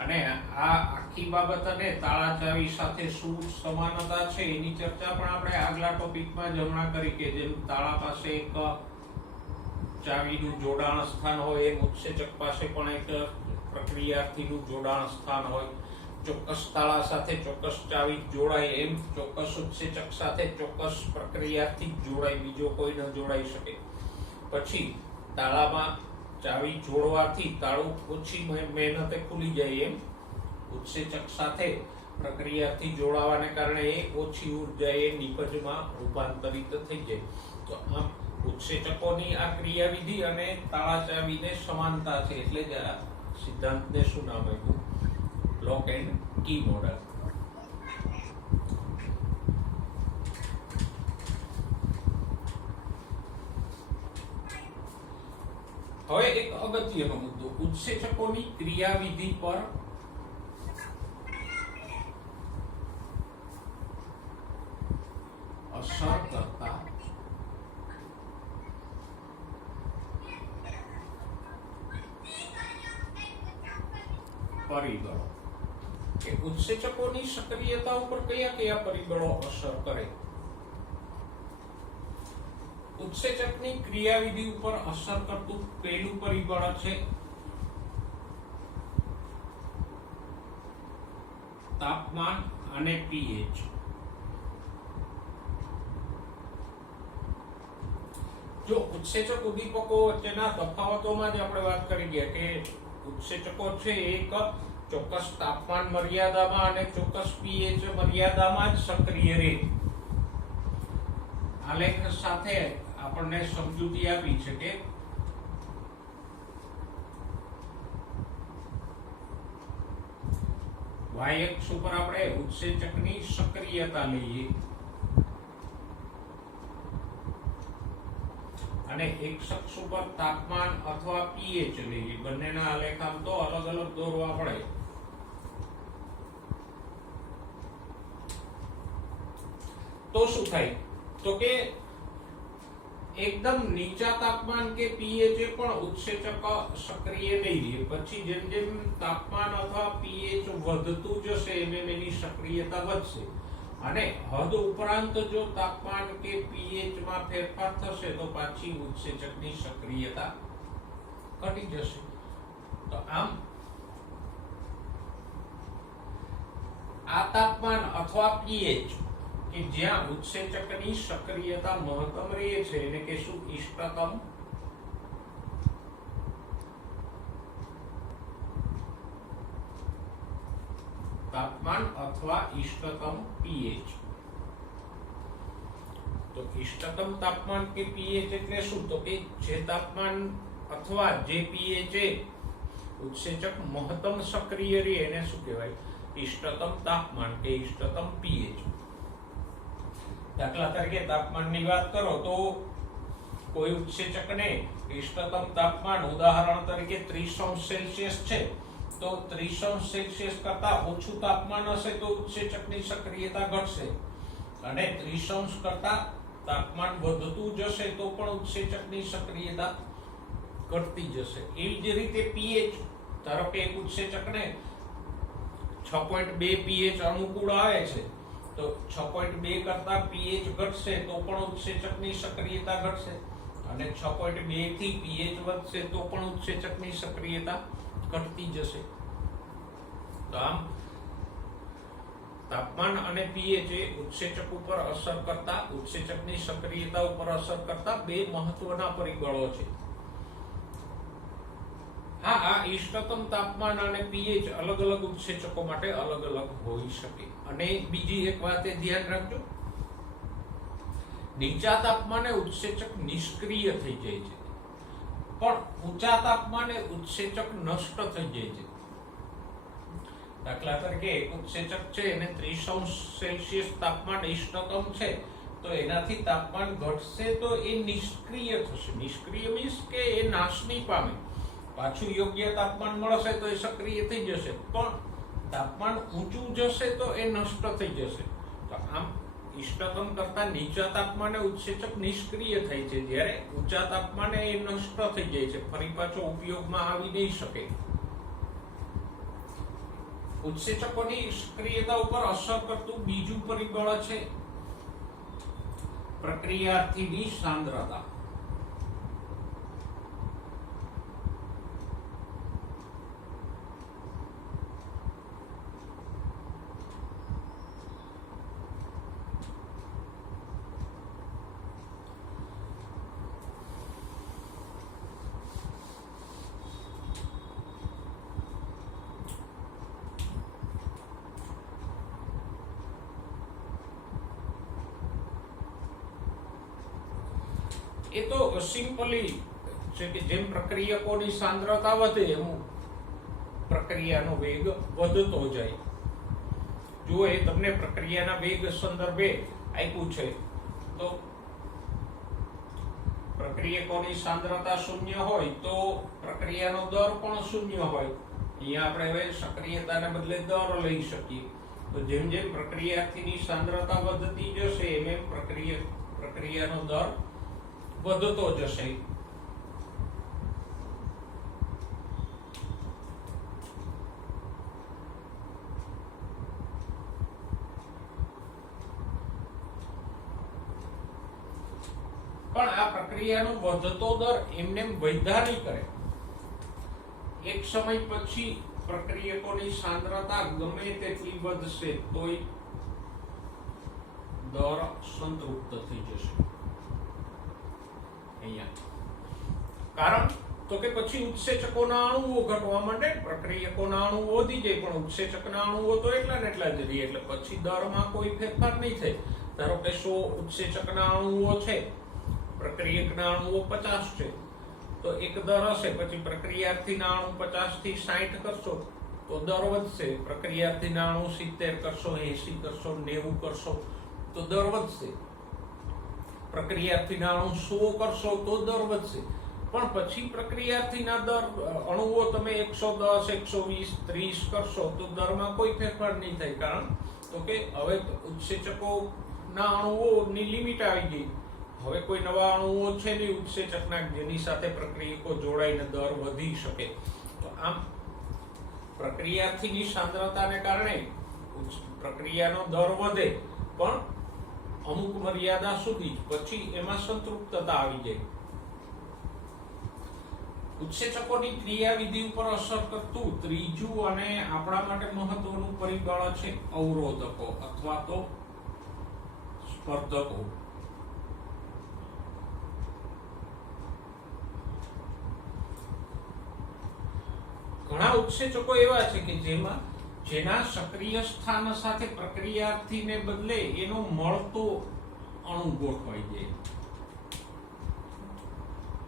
અને આ આખી બાબત અને તાળા ચાવી સાથે શું સમાનતા છે એની ચર્ચા પણ આપણે આગલા ટોપિકમાં જ હમણાં કરી કે જેમ તાળા પાસે એક ચાવીનું જોડાણ સ્થાન હોય એમ ઉત્સેચક પાસે પણ એક પ્રક્રિયાર્થીનું જોડાણ સ્થાન હોય. ચોક્કસ તાળા સાથે ચોક્કસ ચાવી જોડાય એમ ચોક્કસ ઉત્સેચક સાથે ચોક્કસ પ્રક્રિયાર્થી જોડાય, બીજો કોઈ ન જોડાઈ શકે. પછી તાળામાં ચાવી જોડવાથી તાળું ઓછી મહેનતે ખુલી જાય એમ ઉત્સેચક સાથે પ્રક્રિયાથી જોડાવાને કારણે એ ઓછી ઉર્જા એ નિપજમાં રૂપાંતરિત થઈ જાય. તો આમ ઉત્સેચકોની આ ક્રિયાવિધિ અને તાળા ચાવીને સમાનતા છે. એટલે જ આ સિદ્ધાંતને શું નામ આપ્યું? લોક એન્ડ કી મોડેલ. હવે એક અગત્યનો મુદ્દો, ઉત્સેચકોની ક્રિયાવિધિ પર અસર કરતા પરિબળો કે ઉત્સેચકોની સક્રિયતા ઉપર કયા કયા પરિબળો અસર કરે. ઉત્સેચકની ક્રિયાવિધિ ઉપર અસર કરતું પહેલું પરિબળ છે તાપમાન અને પીએચ. જો ઉત્સેચક ઉદ્દીપકો વચ્ચેના તફાવતોમાં જ આપણે વાત કરી ગયા કે ઉત્સેચકો છે એક ચોક્કસ તાપમાન મર્યાદામાં અને ચોક્કસ પીએચ મર્યાદામાં જ સક્રિય રહે. આલેખ સાથે આપણને સમજૂતી આપી છે કે y અક્ષ ઉપર આપણે ઉત્સેચકની સક્રિયતા લઈએ અને x અક્ષ ઉપર તાપમાન અથવા pH લઈએ. બંનેના આલેખ આમ તો અલગ અલગ દોરવા પડે. તો શું થાય તો કે એકદમ નીચા તાપમાન કે pH પણ ઉત્સેચક સક્રિય નહીં રહે. પછી જેમ જેમ તાપમાન અથવા pH વધતું જશે એમ એની સક્રિયતા વધશે અને હદ ઉપરાંત જો તાપમાન કે pH માં ફેરફાર થશે તો પાછી ઉત્સેચકની સક્રિયતા ઘટી જશે. તો આમ આ તાપમાન અથવા pH કે જ્યાં ઉત્સેચકની સક્રિયતા મહત્તમ રહે છે એને કહેશું ઇષ્ટતમ તાપમાન અથવા ઇષ્ટતમ pH. તો ઇષ્ટતમ તાપમાન કે pH એટલે શું? તો કે જે તાપમાન અથવા જે pH ઉત્સેચક મહત્તમ સક્રિય રહે એને શું કહેવાય? ઇષ્ટતમ તાપમાન કે ઇષ્ટતમ pH. દાખલા તરીકે તાપમાનની વાત કરો તો કોઈ ઉત્સેચકને ઇષ્ટતમ તાપમાન ઉદાહરણ તરીકે 30° સેલ્સિયસ છે તો 30° સેલ્સિયસ કરતા ઓછું તાપમાન હશે તો ઉત્સેચકની સક્રિયતા ઘટશે અને 30° કરતા તાપમાન વધતું જશે તો પણ ઉત્સેચકની સક્રિયતા ઘટતી જશે. એવી જ રીતે pH, ધારો કે એક ઉત્સેચકને 6.2 pH અનુકૂળ આવે છે તો 6.2 કરતા pH ઘટશે તો પણ ઉત્સેચકની સક્રિયતા ઘટશે અને 6.2 થી pH વધશે તો પણ ઉત્સેચકની સક્રિયતા ઘટતી જશે. તો આમ તાપમાન અને pH એ ઉત્સેચક ઉપર અસર કરતા, ઉત્સેચકની સક્રિયતા ઉપર અસર કરતા બે મહત્વના પરિબળો છે. હા, આ ઇષ્ટતમ તાપમાન અને pH અલગ અલગ ઉત્સેચકો માટે અલગ અલગ હોઈ શકે. અને બીજી એક વાત એ ધ્યાન રાખજો, નીચા તાપમાને ઉત્સેચક નિષ્ક્રિય થઈ જાય છે પણ ઊંચા તાપમાને ઉત્સેચક નષ્ટ થઈ જાય છે. દાખલા તરીકે એક ઉત્સેચક છે એને 30° સેલ્સિયસ તાપમાન ઇષ્ટતમ છે તો એનાથી તાપમાન ઘટશે તો એ નિષ્ક્રિય થશે. નિષ્ક્રિય મીન્સ કે એ નાશ નહીં પામે. પાછું યોગ્ય તાપમાન મળશે તો એ સક્રિય થઈ જશે પણ તાપમાન ઊંચું જશે તો એ નષ્ટ થઈ જશે. તો આમ ઇષ્ટતમ કરતા નીચા તાપમાને ઉત્સેચક નિષ્ક્રિય થાય છે જ્યારે ઊંચા તાપમાને એ નષ્ટ થઈ જાય છે, ફરી પાછો ઉપયોગમાં આવી નહીં શકે. ઉત્સેચકોની સક્રિયતા ઉપર અસર કરતું બીજું પરિબળ છે પ્રક્રિયાર્થીની સાંદ્રતા. એ તો સિમ્પલી છે કે જેમ પ્રક્રિયકોની સાંદ્રતા વધે એમ પ્રક્રિયાનો વેગ વધતો જાય. જો એ તમને પ્રક્રિયાના વેગ સંદર્ભે આપ્યું છે તો પ્રક્રિયકોની સાંદ્રતા શૂન્ય હોય તો પ્રક્રિયાનો દર પણ શૂન્ય હોય. અહીંયા આપણે હવે સક્રિયતાને બદલે દર લઈ શકીએ. તો જેમ જેમ પ્રક્રિયાર્થીની સાંદ્રતા વધતી જશે એમ પ્રક્રિયાનો દર વધતો જશે. પણ આ પ્રક્રિયાનો વધતો દર એમને વૈધાનિક રહે. એક સમય પછી પ્રક્રિયકોની સાંદ્રતા ગમે તેટલી વધશે તોય દર સંતૃપ્ત થઈ જશે. અહીંયા કારણ તો કે પછી ઉત્સેચકોના અણુઓ ઘટવા માંડે, પ્રક્રિયકોના અણુઓ વધી જાય પણ ઉત્સેચકના અણુઓ તો એટલા ને એટલા જ રહે. એટલે પછી દરમાં કોઈ ફેરફાર નહીં થાય. ધારો કે 100 ઉત્સેચકના અણુઓ છે, પ્રક્રિયકના અણુઓ 50 છે, તો એક દર હશે. પછી પ્રક્રિયાર્થીના અણુ 50 થી 60 કરશો તો દર વધશે. પ્રક્રિયાર્થીના અણુ 70 કરશો, 80 કરશો, 90 કરશો તો દર વધશે. પ્રક્રિયાર્થીના અણુ 100 કરશો તો દર વધશે. પણ પછી પ્રક્રિયાર્થીના અણુઓ તમે 110, 120, 30 કરશો તો દરમાં કોઈ ફેરફાર નહીં થાય. કારણ તો કે હવે ઉત્સેચકોના અણુઓની લિમિટ આવી ગઈ. હવે કોઈ નવા અણુઓ છે નહીં ઉત્સેચકના જેની સાથે પ્રક્રિયકો જોડાઈને દર વધી શકે. તો આમ પ્રક્રિયાર્થીની સાંદ્રતાને કારણે પ્રક્રિયાનો દર વધે પણ અમુક મર્યાદા સુધી, પછી એમાં સંતૃપ્તતા આવી જાય. ઉત્સેચકોની ક્રિયાવિધિ ઉપર અસર કરતું ત્રીજું અને આપણા માટે મહત્વનું પરિબળ છે અવરોધકો અથવા તો સ્પર્ધકો. ઘણા ઉત્સેચકો એવા છે કે જેના સક્રિય સ્થાન સાથે પ્રક્રિયાર્થીને બદલે એનો મળતો અણુ ગોઠવાઈ જાય.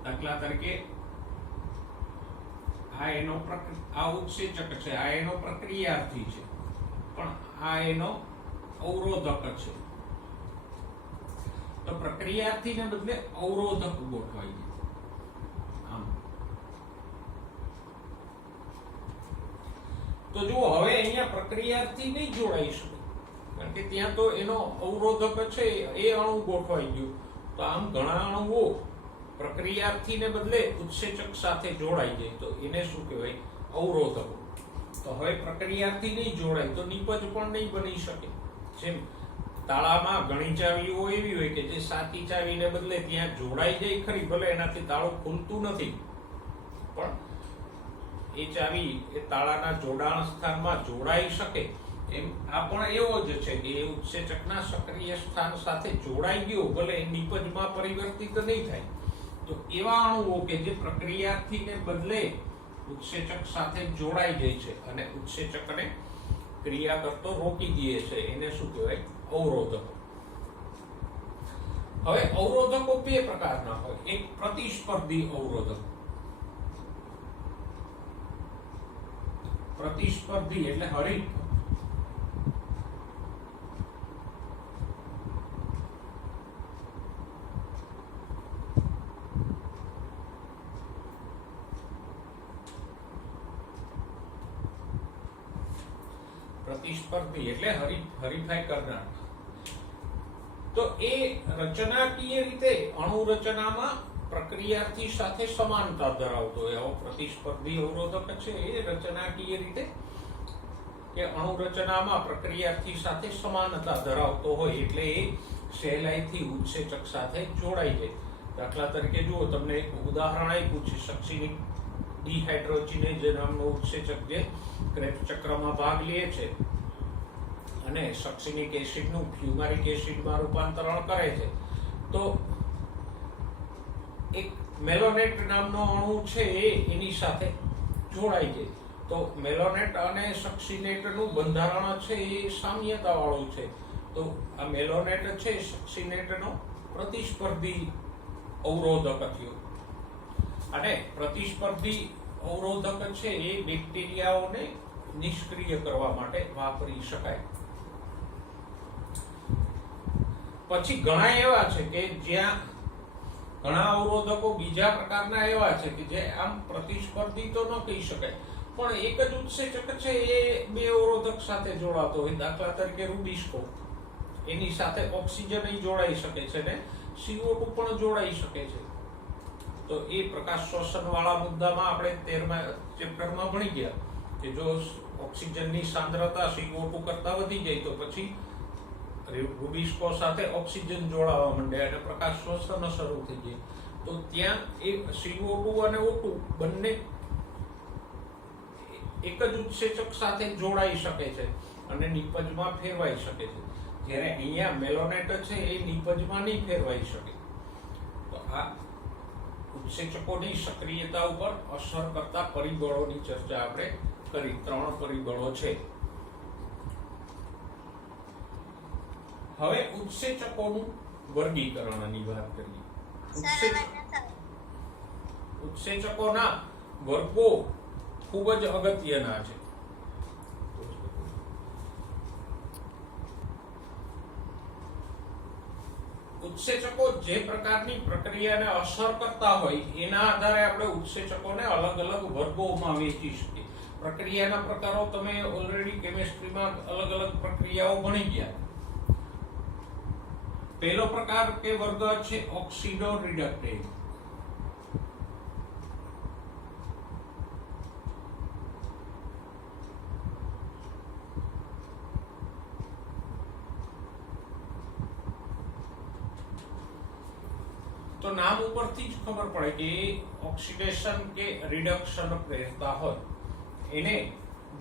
દાખલા તરીકે આ ઉત્સેચક છે, આ એનો પ્રક્રિયાર્થી છે, પણ આ એનો અવરોધક છે. તો પ્રક્રિયાર્થીને બદલે અવરોધક ગોઠવાઈ જાય. આમ તો જો હવે અહીંયા પ્રક્રિયાર્થી નહીં જોડાઈ શકે, કારણ કે ત્યાં તો એનો અવરોધક છે એ અણુ ગોઠવાઈ ગયું. તો આમ ઘણા અણુઓ પ્રક્રિયાર્થીને બદલે ઉત્સેચક સાથે જોડાઈ જાય તો એને શું કહેવાય? અવરોધકો. તો હવે પ્રક્રિયાર્થી નહીં જોડાય તો નિપજ પણ નહીં બની શકે. જેમ તાળામાં ઘણી ચાવીઓ એવી હોય કે જે સાચી ચાવીને બદલે ત્યાં જોડાઈ જાય ખરી, ભલે એનાથી તાળું ખુલતું નથી, પણ એ ચાવી એ તાળાના જોડાણ સ્થાનમાં જોડાઈ શકે. એમ આ પણ એવો જ છે કે એ ઉત્સેચકના સક્રિય સ્થાન સાથે જોડાઈ ગયો, ભલે એ નિપજમાં પરિવર્તિત નહીં થાય. તો એવા અણુઓ કે જે પ્રક્રિયાર્થીને બદલે ઉત્સેચક સાથે જોડાઈ જાય છે અને ઉત્સેચકને ક્રિયા કરતો રોકી દે છે, એને શું કહેવાય? અવરોધકો. હવે અવરોધકો બે પ્રકારના હોય. એક પ્રતિસ્પર્ધી અવરોધક. પ્રતિસ્પર્ધી એટલે હરીફ. પ્રતિસ્પર્ધી એટલે હરીફાઈ કરનાર. તો એ રચનાકીય રીતે અણુ રચનામાં પ્રક્રિયાર્થી સાથે સમાનતા ધરાવતો હોય એવો પ્રતિસ્પર્ધી અવરોધક છે. એ રચનાકીય રીતે કે અણુ રચનામાં પ્રક્રિયાર્થી સાથે સમાનતા ધરાવતો હોય એટલે એ સહેલાઈથી ઉત્સેચક સાથે જોડાઈ જાય. દાખલા તરીકે જુઓ, તમને એક ઉદાહરણ આપ્યું છે સક્સિનિક ડિહાઇડ્રોજિનેઝ નામનો ઉત્સેચક જે ક્રેબ્સ ચક્રમાં ભાગ લે છે અને સક્સિનિક એસિડનું ફ્યુમારિક એસિડમાં રૂપાંતરણ કરે છે. તો એક મેલોનેટ નામનો અણુ છે એ એની સાથે જોડાઈ જાય. તો મેલોનેટ અને સક્સિનેટનું બંધારણ છે એ સામ્યતા વાળું છે. તો આ મેલોનેટ છે સક્સિનેટનો પ્રતિસ્પર્ધી અવરોધક થયો. અને પ્રતિસ્પર્ધી અવરોધક છે એ બેક્ટેરિયાઓને નિષ્ક્રિય કરવા માટે વાપરી શકાય. પછી ઘણા એવા છે કે જ્યાં ઘણા અવરોધકો બીજા પ્રકારના એવા છે કે જે આમ પ્રતિસ્પર્ધી તો ન કહી શકાય, પણ એક જ ઉત્સેચક છે એ બે અવરોધક સાથે જોડાતો હોય. દાખલા તરીકે રૂબિસ્કો, એની સાથે ઓક્સિજન જોડાઈ શકે છે ને CO2 પણ જોડાઈ શકે છે. તો એ પ્રકાશ શ્વસન વાળા મુદ્દામાં આપણે 13મા ચેપ્ટરમાં ભણી ગયા કે જો ઓક્સિજનની સાંદ્રતા CO2 કરતા વધી જાય તો પછી રૂબિસ્કો સાથે ઓક્સિજન જોડાવા માંડે અને પ્રકાશ શ્વસન શરૂ થઈ જાય. તો ત્યાં એ CO2 અને O2 બંને એક જ ઉત્સેચક સાથે જોડાઈ શકે છે અને નિપજમાં ફેરવાઈ શકે છે, જ્યારે અહીંયા મેલોનેટ છે એ નિપજમાં નહીં ફેરવાઈ શકે. તો આ ઉત્સેચકોની સક્રિયતા ઉપર અસર કરતા પરિબળોની ચર્ચા આપણે કરી. 3 પરિબળો છે. હવે ઉત્સેચકોનું વર્ગીકરણની વાત કરીએ. ઉત્સેચકોના વર્ગો ખૂબ જ અગત્યના છે. ઉત્સેચકો જે પ્રકારની પ્રક્રિયાને અસર કરતા હોય એના આધારે આપણે ઉત્સેચકોને અલગ અલગ વર્ગોમાં વહેંચી શકીએ. પ્રક્રિયાના પ્રકારો તમે ઓલરેડી કેમિસ્ટ્રીમાં અલગ અલગ પ્રક્રિયાઓ ભણી ગયા. પહેલો પ્રકાર કે વર્ગ છે ઓક્સિડો રિડક્ટેજ. તો નામ ઉપરથી જ ખબર પડે કે ઓક્સિડેશન કે રિડક્શન પ્રેરતા હોય એને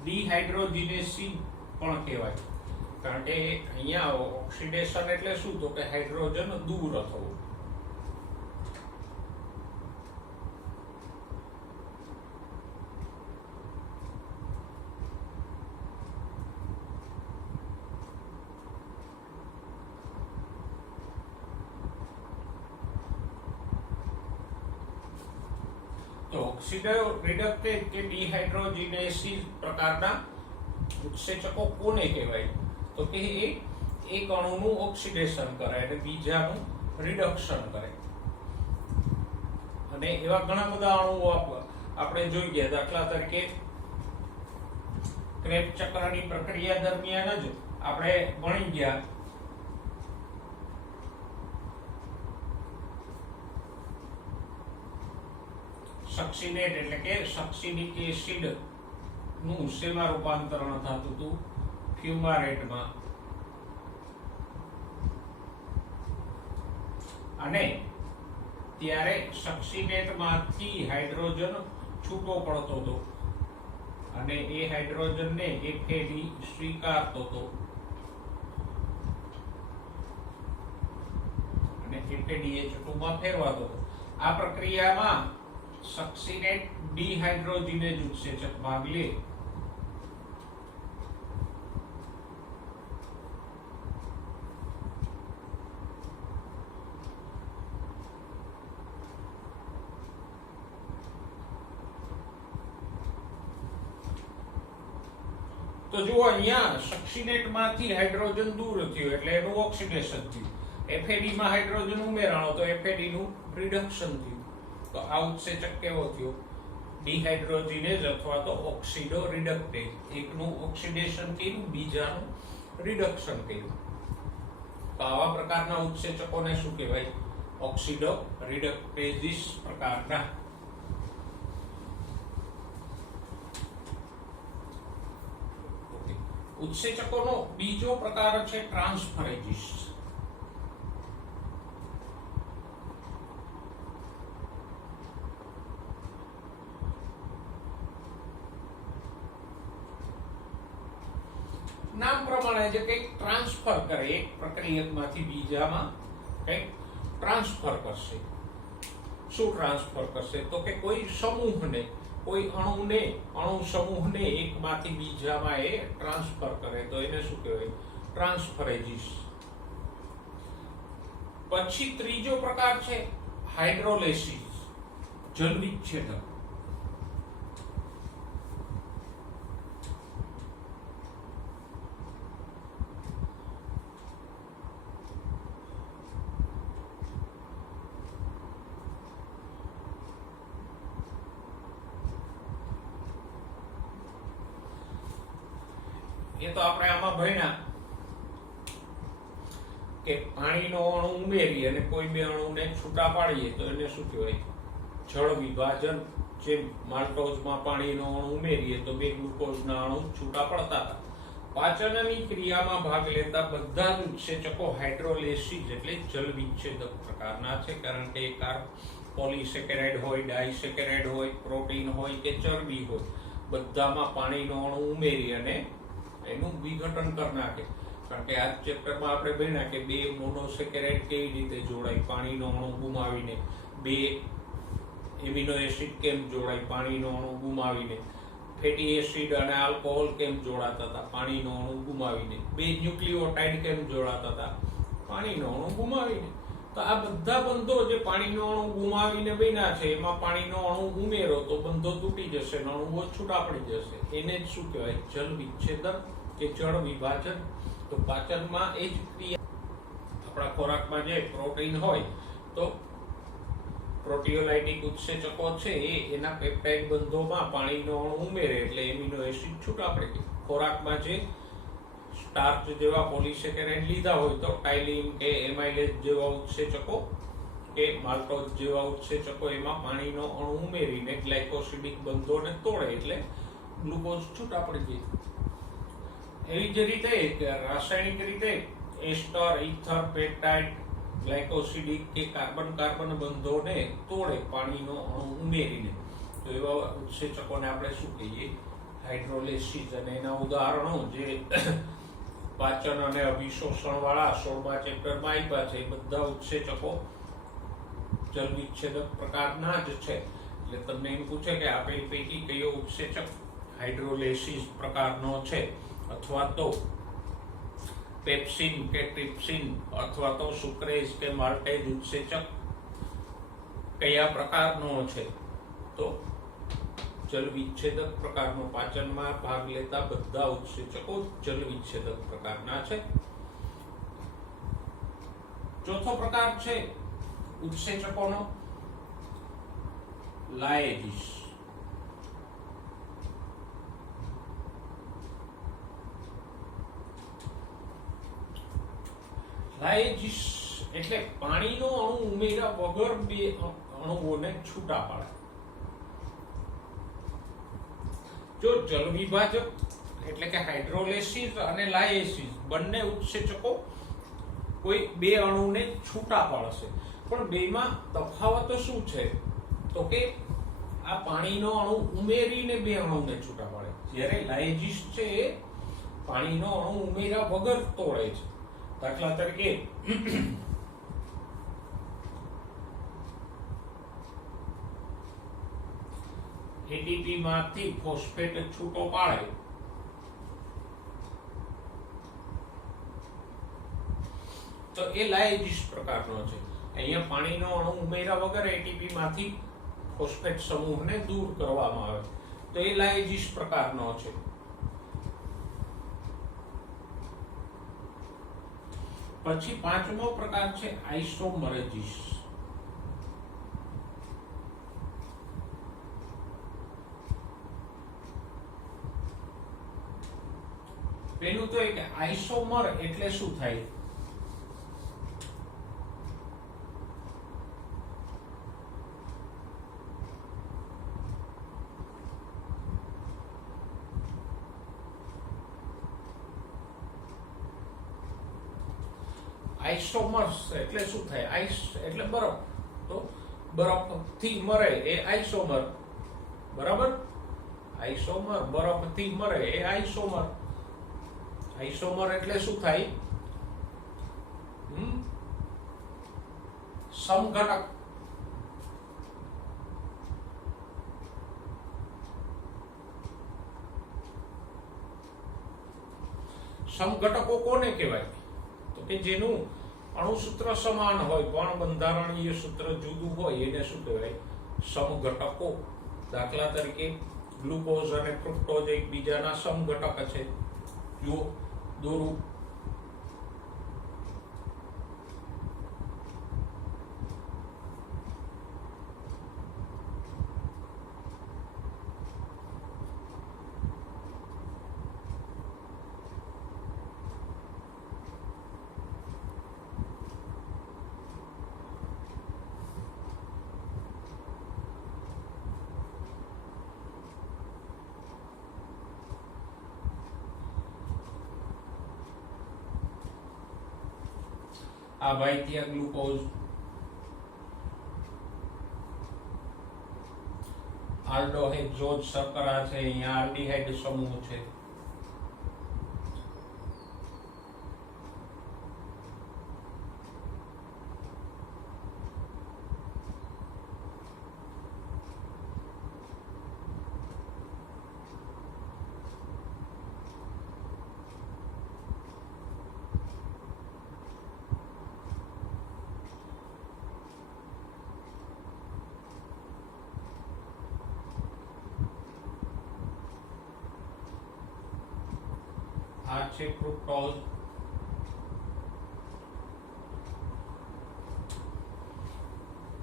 ડિહાઇડ્રોજિનેસી પણ કહેવાય. કારણ કે અહીંયા ઓક્સિડેશન એટલે શું, તો કે હાઇડ્રોજન દૂર થવું. તો ઓક્સિડો રિડક્ટેજ કે ડિહાઇડ્રોજિનેસી પ્રકારના ઉત્સેચકો કોને કહેવાય? તો કે એક અણુનું ઓક્સિડેશન કરે અને બીજાનું રિડક્શન કરે. અને એવા ઘણા બધા અણુઓ આપણે જોઈ ગયા. દાખલા તરીકે ક્રેબ્સ ચક્રની પ્રક્રિયા દરમિયાન જ આપણે ભણી ગયા સક્સિનેટ એટલે કે સક્સિનિક એસિડ નું શેમાં રૂપાંતરણ થતું હતું? ફ્યુમારેટમાં. અને ત્યારે સક્સિનેટમાંથી હાઇડ્રોજન છૂટો પડતો હતો અને એ હાઇડ્રોજનને FAD સ્વીકારતો હતો અને FADH2 માં ફેરવાતો હતો. આ પ્રક્રિયામાં સક્સિનેટ ડિહાઇડ્રોજિનેજ ઉત્સેચક ભાગ લે. તો જુઓ અહીંયા સક્સિનેટમાંથી હાઇડ્રોજન દૂર થયું એટલે એનું ઓક્સિડેશન થયું. FAD માં હાઇડ્રોજન ઉમેરાણો તો FAD નું રિડક્શન થયું. તો આ ઉત્સેચક કેવો થયો? ડિહાઇડ્રોજિનેજ અથવા તો ઓક્સિડો રિડક્ટેજ. એકનું ઓક્સિડેશન કર્યું, બીજાનું રિડક્શન કર્યું. તો આવા પ્રકારના ઉત્સેચકોને શું કહેવાય? ઓક્સિડો રિડક્ટેજીસ પ્રકારના. ઉત્સેચકોનો બીજો પ્રકાર છે ટ્રાન્સફરેજીસ. નામ પ્રમાણે જે કંઈક ટ્રાન્સફર કરે, એક પ્રક્રિયકમાંથી બીજામાં કંઈક ટ્રાન્સફર કરશે. શું ટ્રાન્સફર કરશે? તો કે કોઈ સમૂહને, કોઈ અણુને, અણુ સમૂહને એકમાંથી બીજામાં એ ટ્રાન્સફર કરે તો એને શું કહેવાય? ટ્રાન્સફરેજીસ. પછી ત્રીજો પ્રકાર છે હાઇડ્રોલિસિસ, જલ વિચ્છેદન. એ તો આપણે આમાં ભણ્યા કે પાણીનો અણુ ઉમેરી અને કોઈ બે અણુને છૂટા પાડીએ તો એને શું કહેવાય? જળ વિભાજન. જેમ માલ્ટોઝમાં પાણીનો અણુ ઉમેરીએ તો બે ગ્લુકોઝના અણુ છૂટા પડતા હતા. પાચનની ક્રિયામાં ભાગ લેતા બધા જ ઉત્સેચકો હાઇડ્રોલેસિસ એટલે જલ વિચ્છેદક પ્રકારના છે, કારણ કે એક પોલીસેકેરાઇડ હોય, ડાયસેકેરાઇડ હોય, પ્રોટીન હોય કે ચરબી હોય, બધામાં પાણીનો અણુ ઉમેરી અને એનું વિઘટન કરી નાખે. કારણ કે આ ચેપ્ટરમાં આપણે ભણ્યા કે બે મોનોસેકેરાઇડ કેવી રીતે જોડાય પાણીનો અણુ ગુમાવીને, બે એમિનો એસિડ કેમ જોડાય પાણીનો અણુ ગુમાવીને, ફેટી એસિડ અને આલ્કોહોલ કેમ જોડાતા હતા પાણીનો અણુ ગુમાવીને, બે ન્યુક્લિયોટાઇડ કેમ જોડાતા હતા પાણીનો અણુ ગુમાવીને. તો આ બધા બંધો જે પાણીનો અણુ ગુમાવીને બન્યા છે એમાં પાણીનો અણુ ઉમેરો તો બંધો તૂટી જશે, અણુઓ છૂટા પડી જશે. એને જ શું કહેવાય? જલ વિચ્છેદન કે જળ વિભાજન. તો પાચનમાં એ જ ક્રિયા. આપણા ખોરાકમાં જે પ્રોટીન હોય તો પ્રોટીયોલાઇટિક ઉત્સેચકો છે એ એના પેપ્ટાઇડ બંધોમાં પાણીનો અણુ ઉમેરે એટલે એમિનો એસિડ છૂટા પડે. ખોરાકમાં જે સ્ટાર્ચ જેવા પોલીસેકેરાઇડ લીધા હોય તો ટાઇલિન કે એમાઇલેઝ જેવા ઉત્સેચકો કે માલ્ટોઝ જેવા ઉત્સેચકો એમાં પાણીનો અણુ ઉમેરીને ગ્લાયકોસિડિક બંધોને તોડે એટલે ગ્લુકોઝ છૂટા પડી જાય. એવી જ રીતે રાસાયણિક રીતે એસ્ટર, ઇથર, પેપ્ટાઇડ, ગ્લાયકોસિડિક કે કાર્બન કાર્બન બંધોને તોડે પાણીનો અણુ ઉમેરીને. તો એવા ઉત્સેચકોને આપણે શું કહીએ? હાઇડ્રોલેસિસ. અને એના ઉદાહરણો જે પાચન અને અભિશોષણ વાળા 16મા ચેપ્ટરમાં આપ્યા છે એ બધા ઉત્સેચકો જલ વિચ્છેદક પ્રકારના જ છે. એટલે તમને એમ પૂછે કે આપેલ પૈકી કયો ઉત્સેચક હાઇડ્રોલેસિસ પ્રકારનો છે, અથવા તો પેપ્સિન કે ટ્રિપ્સિન અથવા તો સુક્રેઝ કે માલ્ટેઝ ઉત્સેચક કયા પ્રકારનો છે? તો જલ વિચ્છેદક પ્રકારનો. પાચનમાં ભાગ લેતા બધા ઉત્સેચકો જલ વિચ્છેદક પ્રકારના છે. ચોથો પ્રકાર છે ઉત્સેચકોનો લાએજીસ. લાએજીસ એટલે પાણીનો અણુ ઉમેર્યા વગર બે અણુઓને છૂટા પાડે. જો જલ વિભાજક એટલે કે હાઇડ્રોલેસિસ અને લાએસિસ બંને ઉત્સેચકો કોઈ બે અણુને છૂટા પાડશે, પણ બેમાં તફાવત શું છે? તો કે આ પાણીનો અણુ ઉમેરીને બે અણુને છૂટા પાડે, જ્યારે લાએજીસ છે એ પાણીનો અણુ ઉમેર્યા વગર તોડે છે. દાખલા તરીકે એટીપી માંથી ફોસ્ફેટ છૂટો પાડે તો એ લાએજીસ પ્રકારનો છે. અહીંયા પાણીનો અણુ ઉમેર્યા વગર એટીપી માંથી ફોસ્ફેટ સમૂહને દૂર કરવામાં આવે તો એ લાએજીસ પ્રકારનો છે. પછી 5મો પ્રકાર છે આઇસોમરેઝિસ. પેલું તો એક આઇસોમર એટલે શું થાય? આઇસોમર્સ એટલે શું થાય? આઈસ એટલે બરફ, તો બરફથી મરે એ આઇસોમર, બરાબર? આઇસોમર બરફથી મરે એ આઇસોમર. આઇસોમર એટલે શું થાય? સમઘટક. સમઘટકો કોને કહેવાય? તો કે જેનું અણુસૂત્ર સમાન હોય પણ બંધારણીય સૂત્ર જુદું હોય એને શું કહેવાય? સમઘટકો. દાખલા તરીકે ગ્લુકોઝ અને ફ્રુક્ટોઝ એકબીજાના સમઘટક છે. જુઓ દોરું. આ ભાઈ ત્યાં ગ્લુકોઝ, આલ્ડોહેક્ઝોઝ શર્કરા છે, અહીંયા આલ્ડીહાઇડ સમૂહ છે. આ છે ફ્રુક્ટોઝ.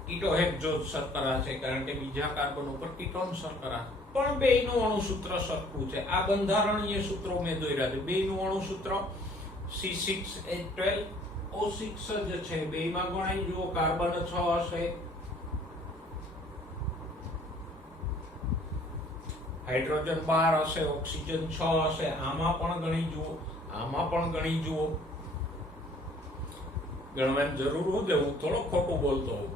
કીટોહેક્ઝોઝ શર્કરા છે, કારણ કે બીજા કાર્બન ઉપર કીટોન શર્કરા, પણ બેયનું અણુસૂત્ર સરખું છે. આ બંધારણીય સૂત્રો મેં દોર્યા છે. બેયનું અણુસૂત્ર C6H12O6 જ છે. બેયમાં ગણાઈ જુઓ, કાર્બન 6 હશે, હાઇડ્રોજન 12 હશે, ઓક્સિજન 6 હશે. આમાં પણ ગણી જુઓ, આમાં પણ ગણી જુઓ. ગણવાની જરૂર હોય, હું થોડો ખોટું બોલતો હોઉં.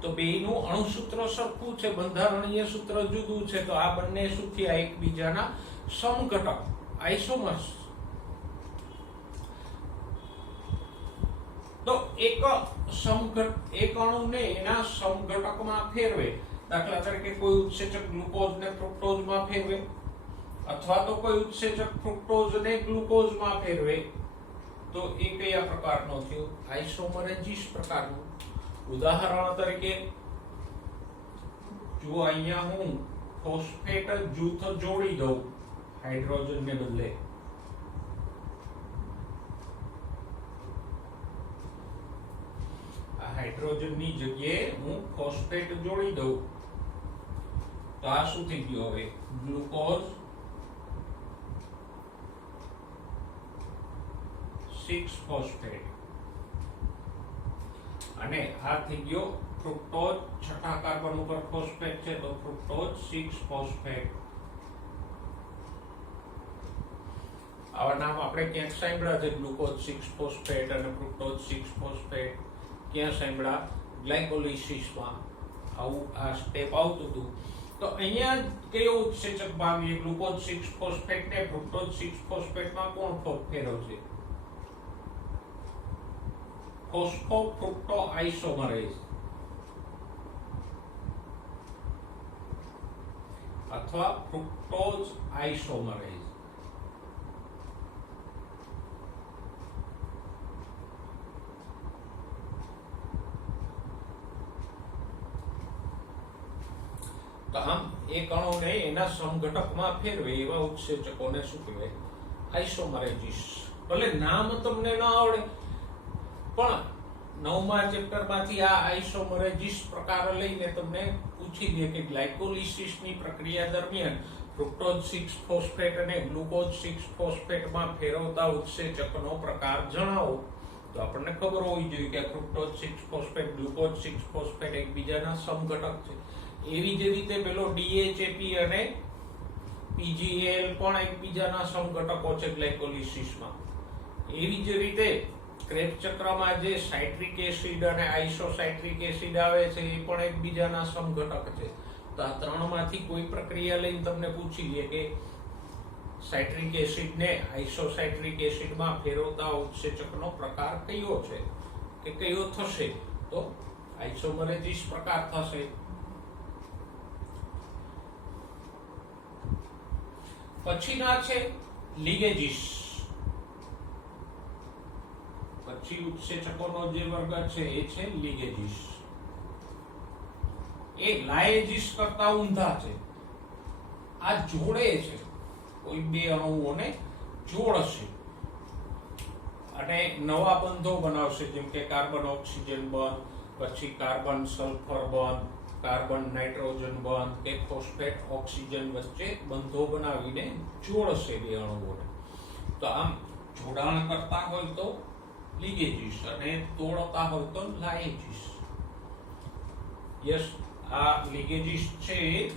તો બેયનું અણુસૂત્ર સરખું છે, બંધારણીય સૂત્ર જુદું છે. તો આ બંને શું થયા? એકબીજાના સમઘટક, આઇસોમર્સ. તો એક અણુને એના સમઘટકમાં ફેરવે. દાખલા તરીકે કોઈ ઉત્સેચક ગ્લુકોઝને ફ્રુક્ટોઝમાં ફેરવે, અથવા તો કોઈ ઉત્સેચક ફ્રુક્ટોઝને ગ્લુકોઝમાં ફેરવે, તો એ કયા પ્રકારનો થયો? આઇસોમરેઝિસ પ્રકારનો. ઉદાહરણ તરીકે જો અહીંયા હું ફોસ્ફેટ જૂથ જોડી દઉં હાઇડ્રોજનને બદલે, આ હાઇડ્રોજનની જગ્યાએ હું ફોસ્ફેટ જોડી દઉં, તો આ શું થઈ ગયું? હવે ગ્લુકોઝ 6 ફોસ્ફેટ, અને આ થઈ ગયો ફ્રુક્ટોઝ. છઠ્ઠા કાર્બન ઉપર ફોસ્ફેટ છે, તો ફ્રુક્ટોઝ 6 ફોસ્ફેટ. આવા નામ આપણે ક્યાંક સાંભળ્યા છે, ગ્લુકોઝ 6 ફોસ્ફેટ અને ફ્રુક્ટોઝ 6 ફોસ્ફેટ. ક્યાં સાંભળ્યા? ગ્લાયકોલિસિસમાં આવું આ સ્ટેપ આવતું હતું. તો અહીંયા કયો ઉત્સેચક ભાગીય ગ્લુકોઝ 6 ફોસ્ફેટ ને ફ્રુક્ટોઝ 6 ફોસ્ફેટમાં કોણ ફેરવશે? ફોસ્ફો ફ્રુક્ટો આઇસોમરેઝ અથવા ફ્રુક્ટોઝ આઇસોમરેઝ. તો આમ એક અણુને એના સમઘટકમાં ફેરવે એવા ઉત્સેચકોને શું કહેવાય? આઇસોમરેઝિસ. ભલે નામ તમને ન આવડે, પણ 9મા ચેપ્ટરમાંથી આ આઇસોમરેઝિસ પ્રકાર લઈને તમને પૂછી દે કે ગ્લાયકોલિસિસની પ્રક્રિયા દરમિયાન ફ્રુક્ટોઝ 6 ફોસ્ફેટ અને ગ્લુકોઝ 6 ફોસ્ફેટમાં ફેરવતા ઉત્સેચકનો પ્રકાર જણાવો. તો આપણને ખબર હોવી જોઈએ કે ફ્રુક્ટોઝ 6 ફોસ્ફેટ, ગ્લુકોઝ 6 ફોસ્ફેટ એકબીજાના સમઘટક છે. એવી જ રીતે પેલો DHAP અને PGAL પણ એકબીજાના સમઘટકો છે ગ્લાયકોલિસિસમાં. એવી જ રીતે ક્રેબ્સ ચક્રમાં જે સાઇટ્રિક એસિડ અને આઇસોસાઇટ્રિક એસિડ આવે છે, એ પણ એકબીજાના સમઘટક છે. તો આ ત્રણમાંથી કોઈ પ્રક્રિયા લઈને તમને પૂછી લે કે સાઇટ્રિક એસિડને આઇસોસાઇટ્રિક એસિડમાં ફેરવતા ઉત્સેચકનો પ્રકાર કયો છે કે કયો થશે? તો આઇસોમરેઝિસ પ્રકાર થશે. પછીના છે લિગેજીસ. પછી ઉત્સેચકોનો જે વર્ગ છે એ છે લિગેજીસ. એ લાયેજીસ કરતા ઊંધા છે. આ જોડે છે, કોઈ બે અણુઓને જોડશે અને નવા બંધો બનાવશે, જેમ કે કાર્બન ઓક્સિજન બંધ, પછી કાર્બન સલ્ફર બંધ, કાર્બન નાઇટ્રોજન બંધ કે ફોસ્ફેટ ઓક્સિજન વચ્ચે બંધો બનાવીને જોડશે બે અણુઓને. તો આમ જોડાણ કરતા હોય તો લિગેજીસ અને તોડતા હોય તો લાયેજીસ. યસ, આ લિગેજીસ છે.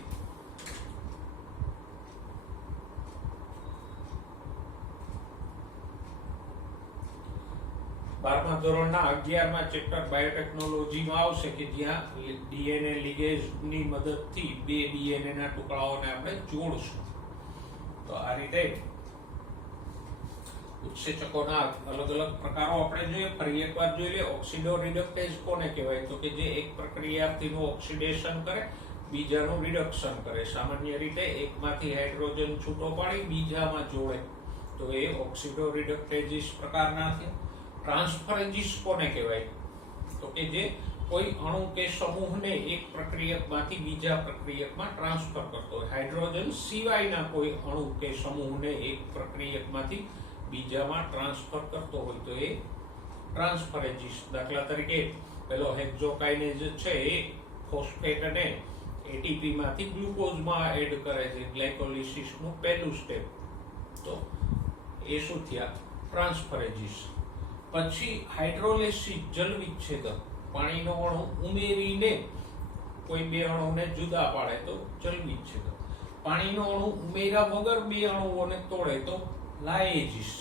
ધોરણના 11મા ચેપ્ટર બાયોટેકનોલોજીમાં આવશે કે જ્યાં ડીએનએ લિગેજની મદદથી બે ડીએનએ ના ટુકડાઓને આપણે જોડશું. તો આ રીતે ઉત્સેચકોના અલગ અલગ પ્રકારો આપણે જોઈએ. ફરી એકવાર જોઈ લે. ઓક્સિડો રિડક્ટેજ કોને કહેવાય? તો કે જે એક પ્રક્રિયાર્થીનું ઓક્સિડેશન કરે, બીજાનું રિડક્શન કરે. સામાન્ય રીતે એકમાંથી હાઇડ્રોજન છૂટો પાડી બીજામાં જોડે, તો એ ઓક્સિડો રિડક્ટેજીસ પ્રકારના છે. ટ્રાન્સફરેજીસ કોને કહેવાય? તો કે જે કોઈ અણુ કે સમૂહને એક પ્રક્રિયકમાંથી બીજા પ્રક્રિયકમાં ટ્રાન્સફર કરતો હોય. હાઇડ્રોજન સિવાયના કોઈ અણુ કે સમૂહને એક પ્રક્રિયકમાંથી બીજામાં ટ્રાન્સફર કરતો હોય તો એ ટ્રાન્સફરેજીસ. દાખલા તરીકે પેલો હેક્ઝોકાઇનેઝ છે એ ફોસ્ફેટને એટીપી માંથી ગ્લુકોઝમાં એડ કરે છે, ગ્લાયકોલિસિસનું પહેલું સ્ટેપ. તો એ શું થયા? ટ્રાન્સફરેજીસ. પછી હાઇડ્રોલિસિસ, જલ વિચ્છેદન. પાણીનો અણુ ઉમેરીને કોઈ બે અણુને જુદા પાડે તો જલ વિચ્છેદન. પાણીનો અણુ ઉમેર્યા વગર બે અણુઓને તોડે તો લાએજીસ.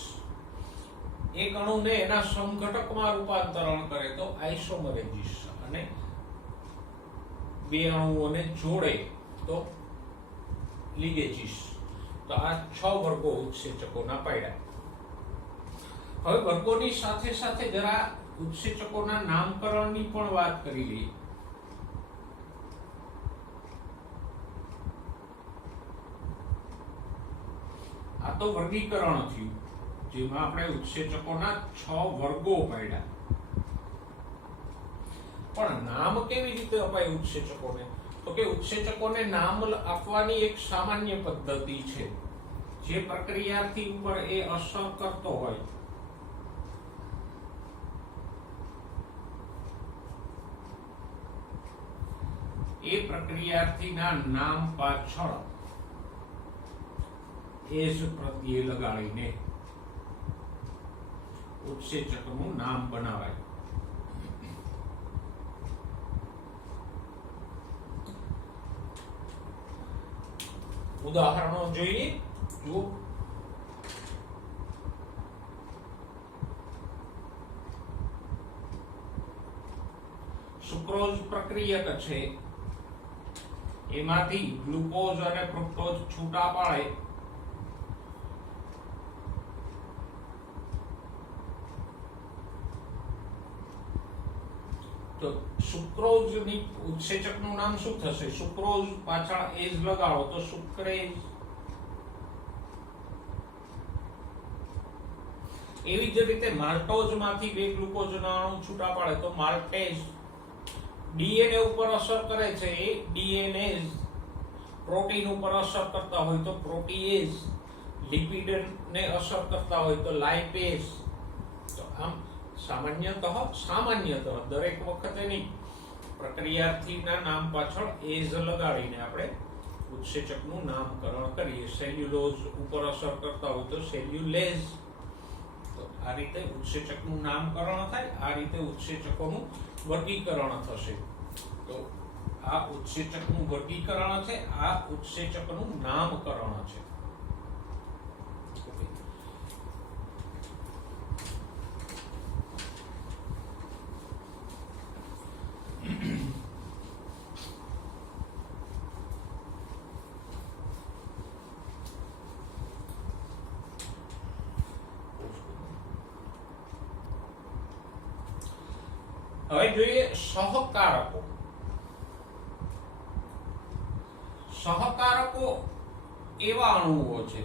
એક અણુને એના સમઘટકમાં રૂપાંતરણ કરે તો આઇસોમરેજીસ. અને બે અણુઓને જોડે તો લિગેજીસ. તો આ 6 વર્ગો ઉત્સેચકોના પાડ્યા. હવે વર્ગોની સાથે સાથે જરા ઉત્સેચકોના નામકરણની પણ વાત કરી લઈએ. આ તો વર્ગીકરણ થયું જેમાં આપણે ઉત્સેચકોના 6 વર્ગો પાડ્યા. પણ નામ કેવી રીતે અપાય ઉત્સેચકોને? તો કે ઉત્સેચકોને નામ આપવાની એક સામાન્ય પદ્ધતિ છે. જે પ્રક્રિયાર્થી ઉપર એ અસર કરતો હોય એ પ્રક્રિયાર્થીના નામ પાછળ એસ પ્રત્યય લગાડીને ઉત્સેચકનું નામ બનાવાય. ઉદાહરણો જોઈએ. જો સુક્રોઝ પ્રક્રિયક છે, એમાંથી ગ્લુકોઝ અને ફ્રુક્ટોઝ છૂટા પાડે તો સુક્રોઝની ઉત્સેચકનું નામ શું થશે? સુક્રોઝ પાછળ એઝ લગાડો તો સુક્રેઝ. એવી જ રીતે માલ્ટોઝમાંથી બે ગ્લુકોઝના અણુ છૂટા પાડે તો માલ્ટેઝ. ડીએનએ ઉપર અસર કરે છે એ ડીએનએઝ. પ્રોટીન ઉપર અસર કરતા હોય તો પ્રોટીએઝ. લિપિડને અસર કરતા હોય તો લાઇપેઝ. તો આમ સામાન્યતઃ દરેક વખતે નહીં, પ્રક્રિયાર્થીના નામ પાછળ એઝ લગાડીને આપણે ઉત્સેચકનું નામકરણ કરીએ. સેલ્યુલોઝ ઉપર અસર કરતા હોય તો સેલ્યુલેઝ. તો આ રીતે ઉત્સેચકનું નામકરણ થાય. આ રીતે ઉત્સેચકોનું વર્ગીકરણ થશે. તો આ ઉત્સેચકનું વર્ગીકરણ છે, આ ઉત્સેચકનું નામકરણ છે. હવે જોઈએ સહકારકો. સહકારકો એવા અણુઓ છે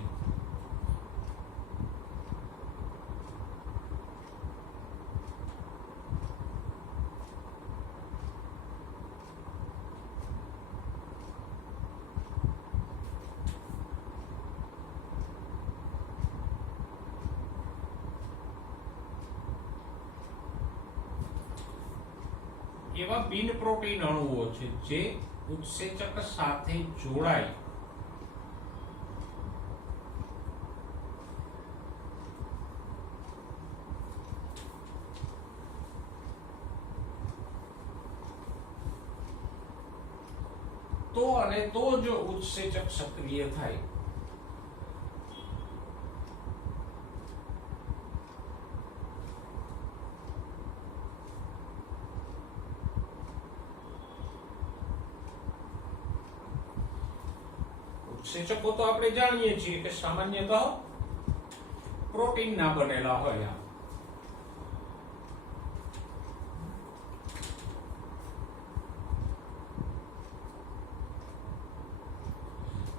એવા બિન પ્રોટીન અણુઓ છે જે ઉત્સેચક સાથે જોડાય તો અને તો જો ઉત્સેચક સક્રિય થાય. ઉત્સેચકો તો આપણે જાણીએ છીએ કે સામાન્યતઃ પ્રોટીનના બનેલા હોય.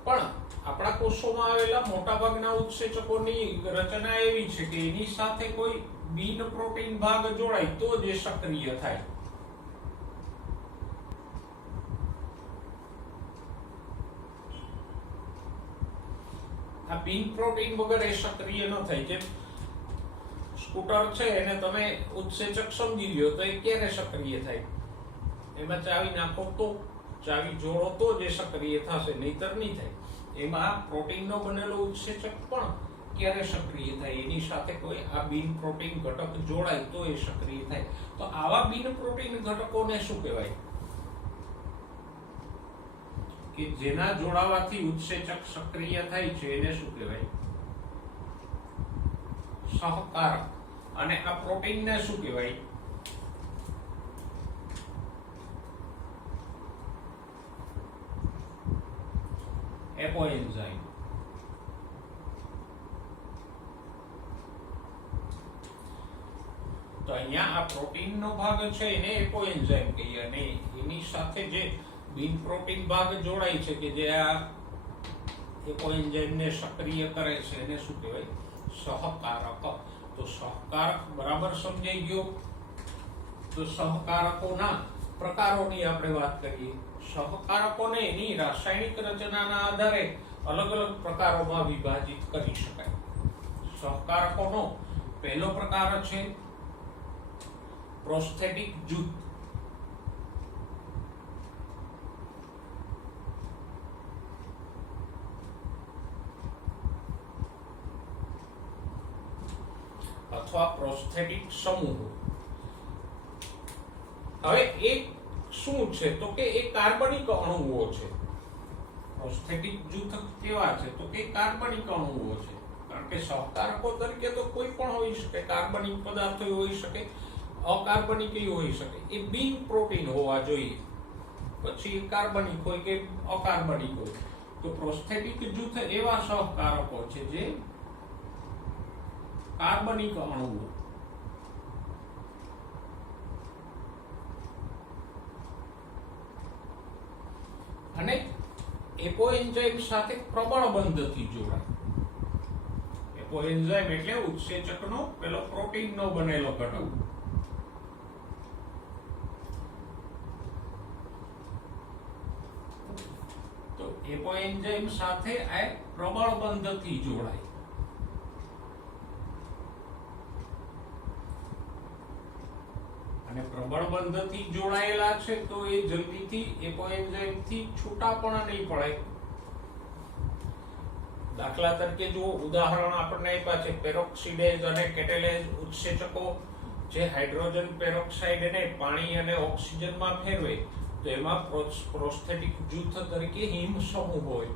પણ આપણા કોષોમાં આવેલા મોટાભાગના ઉત્સેચકોની રચના એવી છે કે એની સાથે કોઈ બિન પ્રોટીન ભાગ જોડાય તો જ એ સક્રિય થાય. આ બિન પ્રોટીન વગર એ સક્રિય ન થાય. જેમ સ્કૂટર છે એને તમે ઉત્સેચક સમજી લ્યો તો એ ક્યારે સક્રિય થાય? એમાં ચાવી નાખો તો, ચાવી જોડો તો જ એ સક્રિય થશે, નહીતર નહીં થાય. એમાં પ્રોટીનનો બનેલો ઉત્સેચક પણ ક્યારે સક્રિય થાય? એની સાથે કોઈ આ બિન પ્રોટીન ઘટક જોડાય તો એ સક્રિય થાય. તો આવા બિન પ્રોટીન ઘટકોને શું કહેવાય? કે જેના જોડાવાથી ઉત્સેચક સક્રિય થાય છે એને શું કહેવાય? સહકારક. અને આ પ્રોટીનને શું કહેવાય? એપોએન્ઝાઇમ. તો અહીંયા આ પ્રોટીનનો ભાગ છે એને એપોએન્ઝાઇમ કહીએ, અને એની સાથે જે બિન પ્રોટીન ભાગ જોડાય છે કે જે આ એપોએન્ઝાઇમને સક્રિય કરે છે એને શું કહેવાય? સહકારક. તો સહકારક બરાબર સમજાઈ ગયો. તો સહકારકોના પ્રકારોની આપણે વાત કરીએ. સહકારકોને એની રાસાયણિક રચનાના આધારે અલગ અલગ પ્રકારોમાં વિભાજિત કરી શકાય. સહકારકોનો પહેલો પ્રકાર છે પ્રોસ્થેટિક જૂથ. અથવા પ્રોસ્થેટિક સમૂહ. હવે એક શું છે તો કે એ કાર્બનિક અણુઓ છે. પ્રોસ્થેટિક જૂથ કેવા છે તો કે કાર્બનિક અણુઓ છે. કારણ કે સહકારકો તરીકે તો કોઈ પણ હોઈ શકે, કાર્બનિક પદાર્થો હોઈ શકે, અકાર્બનિક હોઈ શકે. એ બિન પ્રોટીન હોવા જોઈએ. પછી કાર્બનિક હોય કે અકાર્બનિક હોય. તો પ્રોસ્થેટિક જૂથ એવા સહકારકો છે જે કાર્બનિક અણુઓ અને એપોએન્ઝાઇમ સાથે પ્રબળ બંધથી જોડાય. એપોએન્ઝાઇમ એટલે ઉત્સેચકનો પેલો પ્રોટીનનો બનેલો ઘટક. તો એપોએન્ઝાઇમ સાથે આ પ્રબળ બંધથી જોડાય. અને પ્રબળ બંધથી જોડાયેલા છે તો એ જલ્દીથી એપોએન્ઝાઇમથી છૂટા પણ નહીં પડે. દાખલા તરીકે જો ઉદાહરણ આપણને આપ્યા છે પેરોક્સિડેઝ અને કેટલેઝ ઉત્સેચકો જે હાઇડ્રોજન પેરોક્સાઇડને પાણી અને ઓક્સિજનમાં ફેરવે તો એમાં પ્રોસ્થેટિક જૂથ તરીકે હિમ સમૂહ હોય.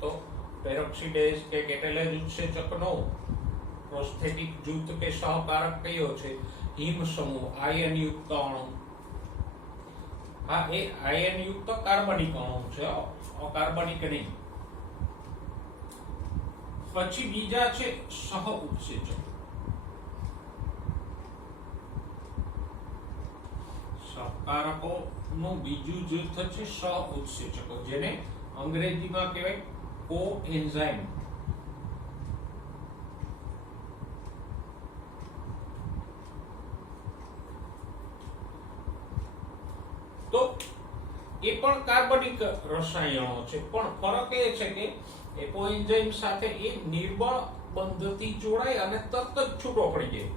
તો પેરોક્સિડેઝ કે કેટલેઝ ઉત્સેચકનો પ્રોસ્થેટિક જૂથ કે સહકારક કયો છે? હિમ સમૂહ, આયન યુક્ત અણુ. હા, એ આયન યુક્ત કાર્બનિક અણુ છે, અકાર્બનિક નહીં. પછી બીજા છે સહ ઉત્સેચક. સહકારકો નું બીજું જૂથ છે સહ ઉત્સેચકો, જેને અંગ્રેજીમાં કહેવાય કોએન્ઝાઇમ. તો એ પણ કાર્બનિક રસાયણો છે, પણ ફરક એ છે કે એપોએન્ઝાઇમ સાથે એ નિર્બળ બંધથી જોડાય અને તરત જ છૂટો પડી જાય.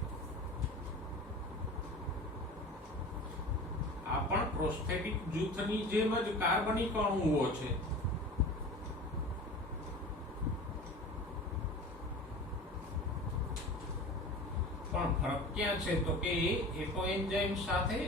આ પણ પ્રોસ્થેટિક જૂથની જેમ જ કાર્બનિક અણુઓ છે. પણ ફરક ક્યાં છે તો કે એપોએન્ઝાઇમ સાથે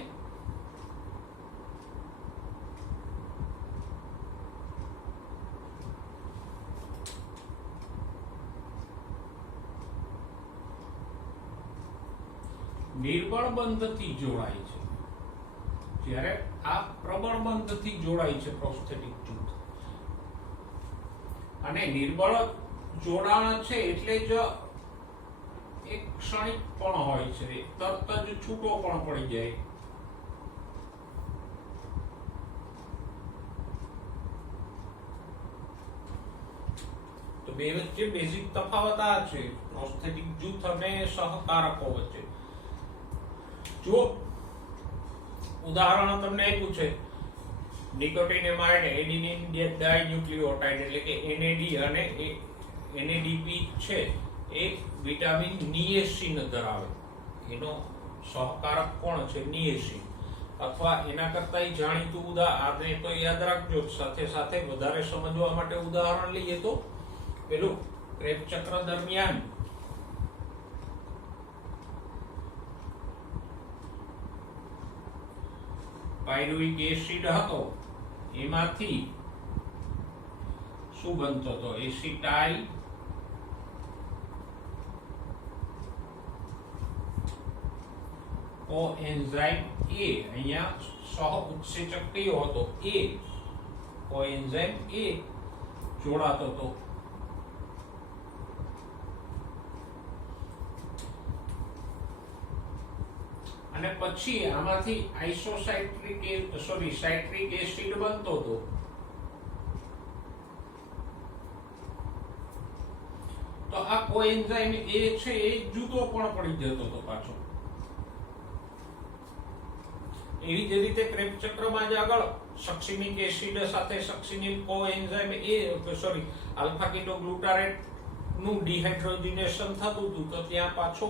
નિર્બળ બંધથી જોડાય છે, જ્યારે આ પ્રબળ બંધથી જોડાય છે પ્રોસ્થેટિક જૂથ. અને નિર્બળ જોડાણ છે એટલે જ એક ક્ષણિક પણ હોય છે, તરત જ છૂટો પણ પડી જાય. તો બે વચ્ચે બેઝિક તફાવત આ છે, પ્રોસ્થેટિક જૂથ અને સહકારકો વચ્ચે. જો ઉદાહરણ તમને આપ્યું છે નિકોટિનેમાઇડ એડિનિન ડાઇન્યુક્લિયોટાઇડ એટલે કે NAD અને NADP છે એ વિટામિન નિએસિન ધરાવે, એનો સહકારક કોણ છે? નિએસિન. અથવા એના કરતા જાણીતું આને તો યાદ રાખજો, સાથે સાથે વધારે સમજવા માટે ઉદાહરણ લઈએ તો પેલું ક્રેબ ચક્ર દરમિયાન પાયરુવિક એસિડ હતો, એમાંથી શું બનતો હતો? Acetyl coenzyme A. અહીંયા સહ ઉત્સેચક કયો હતો? A. કોએન્ઝાઇમ A જોડાતો હતો. અને પછી આમાંથી સાઇટ્રિક એસિડ બનતો હતો. તો આ કોએન્ઝાઇમ A છે એ જુદો પણ પડી જતો હતો પાછો. એવી જ રીતે ક્રેબ ચક્રમાં જ આગળ સક્સિનિક એસિડ સાથે સક્સિનિલ કોએન્ઝાઇમ આલ્ફા કીટોગ્લુટારેટ નું ડિહાઇડ્રોજનેશન થતું હતું, તો ત્યાં પાછો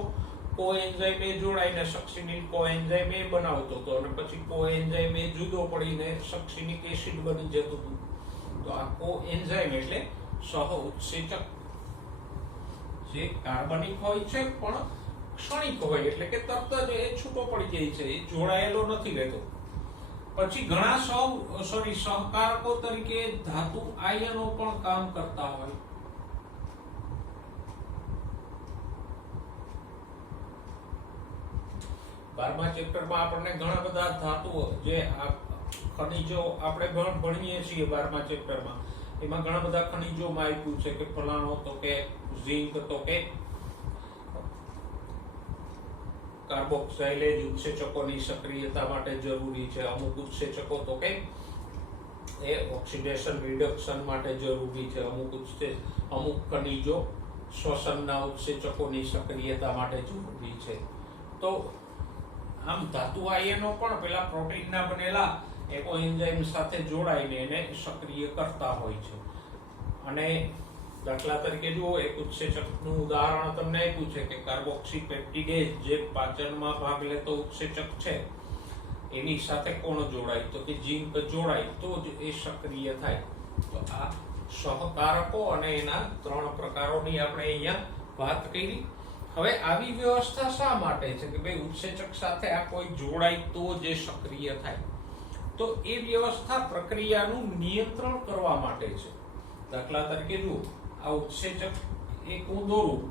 કોએન્ઝાઇમ A જોડાઈને સક્સિનિલ કોએન્ઝાઇમ A બનાવતો હતો અને પછી કોએન્ઝાઇમ A જુદો પડીને સક્સિનિક એસિડ બની જતું હતું. તો આ કોએન્ઝાઇમ એટલે સહ ઉત્સેચક જે કાર્બનિક હોય છે પણ ક્ષણિક હોય, એટલે કે તરત જ એ છૂટો પડી જાય છે, એ જોડાયેલો નથી રહેતો. પછી ઘણા સહકારકો તરીકે ધાતુ આયનો પણ કામ કરતા હોય. બારમા ચેપ્ટરમાં આપણને ઘણા બધા ધાતુઓ જે ખનિજો આપણે ભણીએ છીએ 12મા ચેપ્ટરમાં, એમાં ઘણા બધા ખનિજોમાં આપ્યું છે કે ફલાણો તો કે ઝિંક તો કે કાર્બોક્સાઇલેજ ઉત્સેચકોની સક્રિયતા માટે જરૂરી છે, અમુક ઉત્સેચકો તો કે એ ઓક્સિડેશન રિડક્શન માટે જરૂરી છે, અમુક ખનિજો શ્વસનના ઉત્સેચકોની સક્રિયતા માટે જરૂરી છે. તો આમ ધાતુ આયનો પણ પેલા પ્રોટીનના બનેલા એન્ઝાઇમ સાથે જોડાઈને એને સક્રિય કરતા હોય છે. અને દાખલા તરીકે જુઓ, એક ઉત્સેચકનું ઉદાહરણ તમને આપ્યું છે કે કાર્બોક્સીપેપ્ટિડેઝ જે પાચનમાં ભાગ લેતો ઉત્સેચક છે, એની સાથે કોણ જોડાય? તો કે ઝિંક જોડાય તો જ એ સક્રિય થાય. તો આ સહકારકો અને એના 3 પ્રકારોની આપણે અહીંયા વાત કરી. હવે આવી વ્યવસ્થા શા માટે છે કે ભાઈ ઉત્સેચક સાથે આ કોઈ જોડાય તો જે સક્રિય થાય? તો એ વ્યવસ્થા પ્રક્રિયાનું નિયંત્રણ કરવા માટે છે. દાખલા તરીકે જુઓ, આ ઉત્સેચક એક હું દોરું.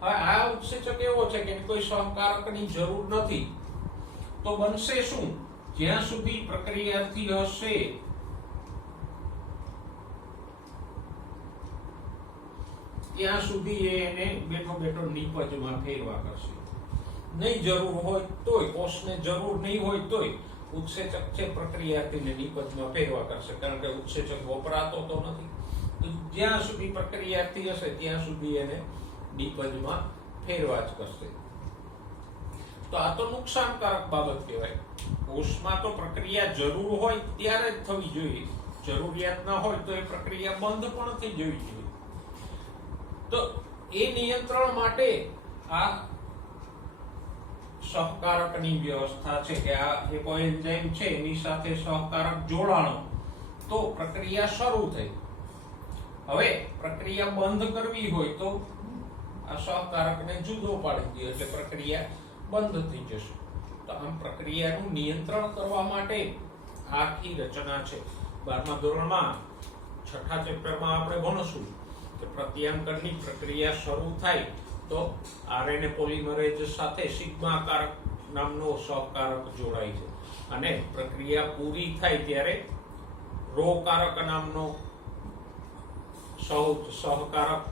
હવે આ ઉત્સેચક એવો છે કે કોઈ સહકારકની જરૂર નથી, તો બનશે શું? જ્યાં સુધી પ્રક્રિયાથી હશે ત્યાં સુધી એને બેઠો નિપજમાં ફેરવા કરશે. નહીં જરૂર હોય તોય, કોષને જરૂર નહીં હોય તોય ઉત્સેચક છે પ્રક્રિયાથી નિપજમાં ફેરવા કરશે, કારણ કે ઉત્સેચક વપરાતો તો નથી. તો જ્યાં સુધી પ્રક્રિયાથી હશે ત્યાં સુધી એને નિપજમાં ફેરવા જ કરશે. તો આ તો નુકસાનકારક બાબત કહેવાય. કોષમાં તો પ્રક્રિયા જરૂર હોય ત્યારે જ થવી જોઈએ, જરૂરિયાત ના હોય તો એ પ્રક્રિયા બંધ પણ થઈ જવી જોઈએ. તો એ નિયંત્રણ માટે આ સહકારકની વ્યવસ્થા છે કે આ એક એન્ઝાઇમ છે એની સાથે સહકારક જોડાણો તો પ્રક્રિયા શરૂ થઈ. હવે પ્રક્રિયા બંધ કરવી હોય તો આ સહકારકને જુદો પાડી દે એટલે પ્રક્રિયા બંધ થઈ જશે. તો આમ પ્રક્રિયાનું નિયંત્રણ કરવા માટે આખી રચના છે. 12મા ધોરણમાં 6ઠા ચેપ્ટરમાં આપણે ભણશું કે પ્રત્યાંકનની પ્રક્રિયા શરૂ થાય તો આરએનએ પોલિમરેઝ સાથે સિગ્મા કારક નામનો સહકારક જોડાય છે, અને પ્રક્રિયા પૂરી થાય ત્યારે રોકારક નામનો સહકારક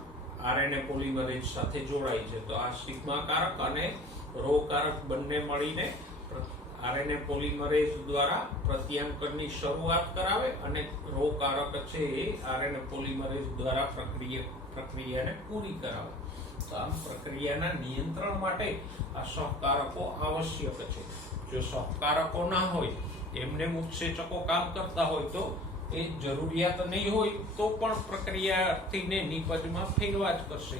આરએનએ પોલિમરેઝ સાથે જોડાય છે. તો આ સિગ્મા કારક અને રો કારક બંને મળીને આરએનએ પોલિમરેઝ દ્વારા પ્રત્યાંકનની શરૂઆત કરાવે અને રો કારક છે એ આરએનએ પોલિમરેઝ દ્વારા પ્રક્રિયાને પૂરી કરાવે. તો આમ પ્રક્રિયાના નિયંત્રણ માટે આ સહકારકો આવશ્યક છે. જો સહકારકો ના હોય, એમને ઉત્સેચકો કામ કરતા હોય તો એ જરૂરિયાત નહીં હોય તો પણ પ્રક્રિયાથીને નિપજમાં ફેરવા જ કરશે.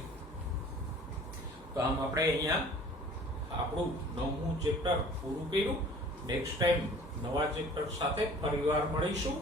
તો આમ આપણે અહીંયા આપણું 9મું ચેપ્ટર પૂરું કર્યું. નેક્સ્ટ ટાઈમ નવા ચેપ્ટર સાથે ફરીવાર મળીશું.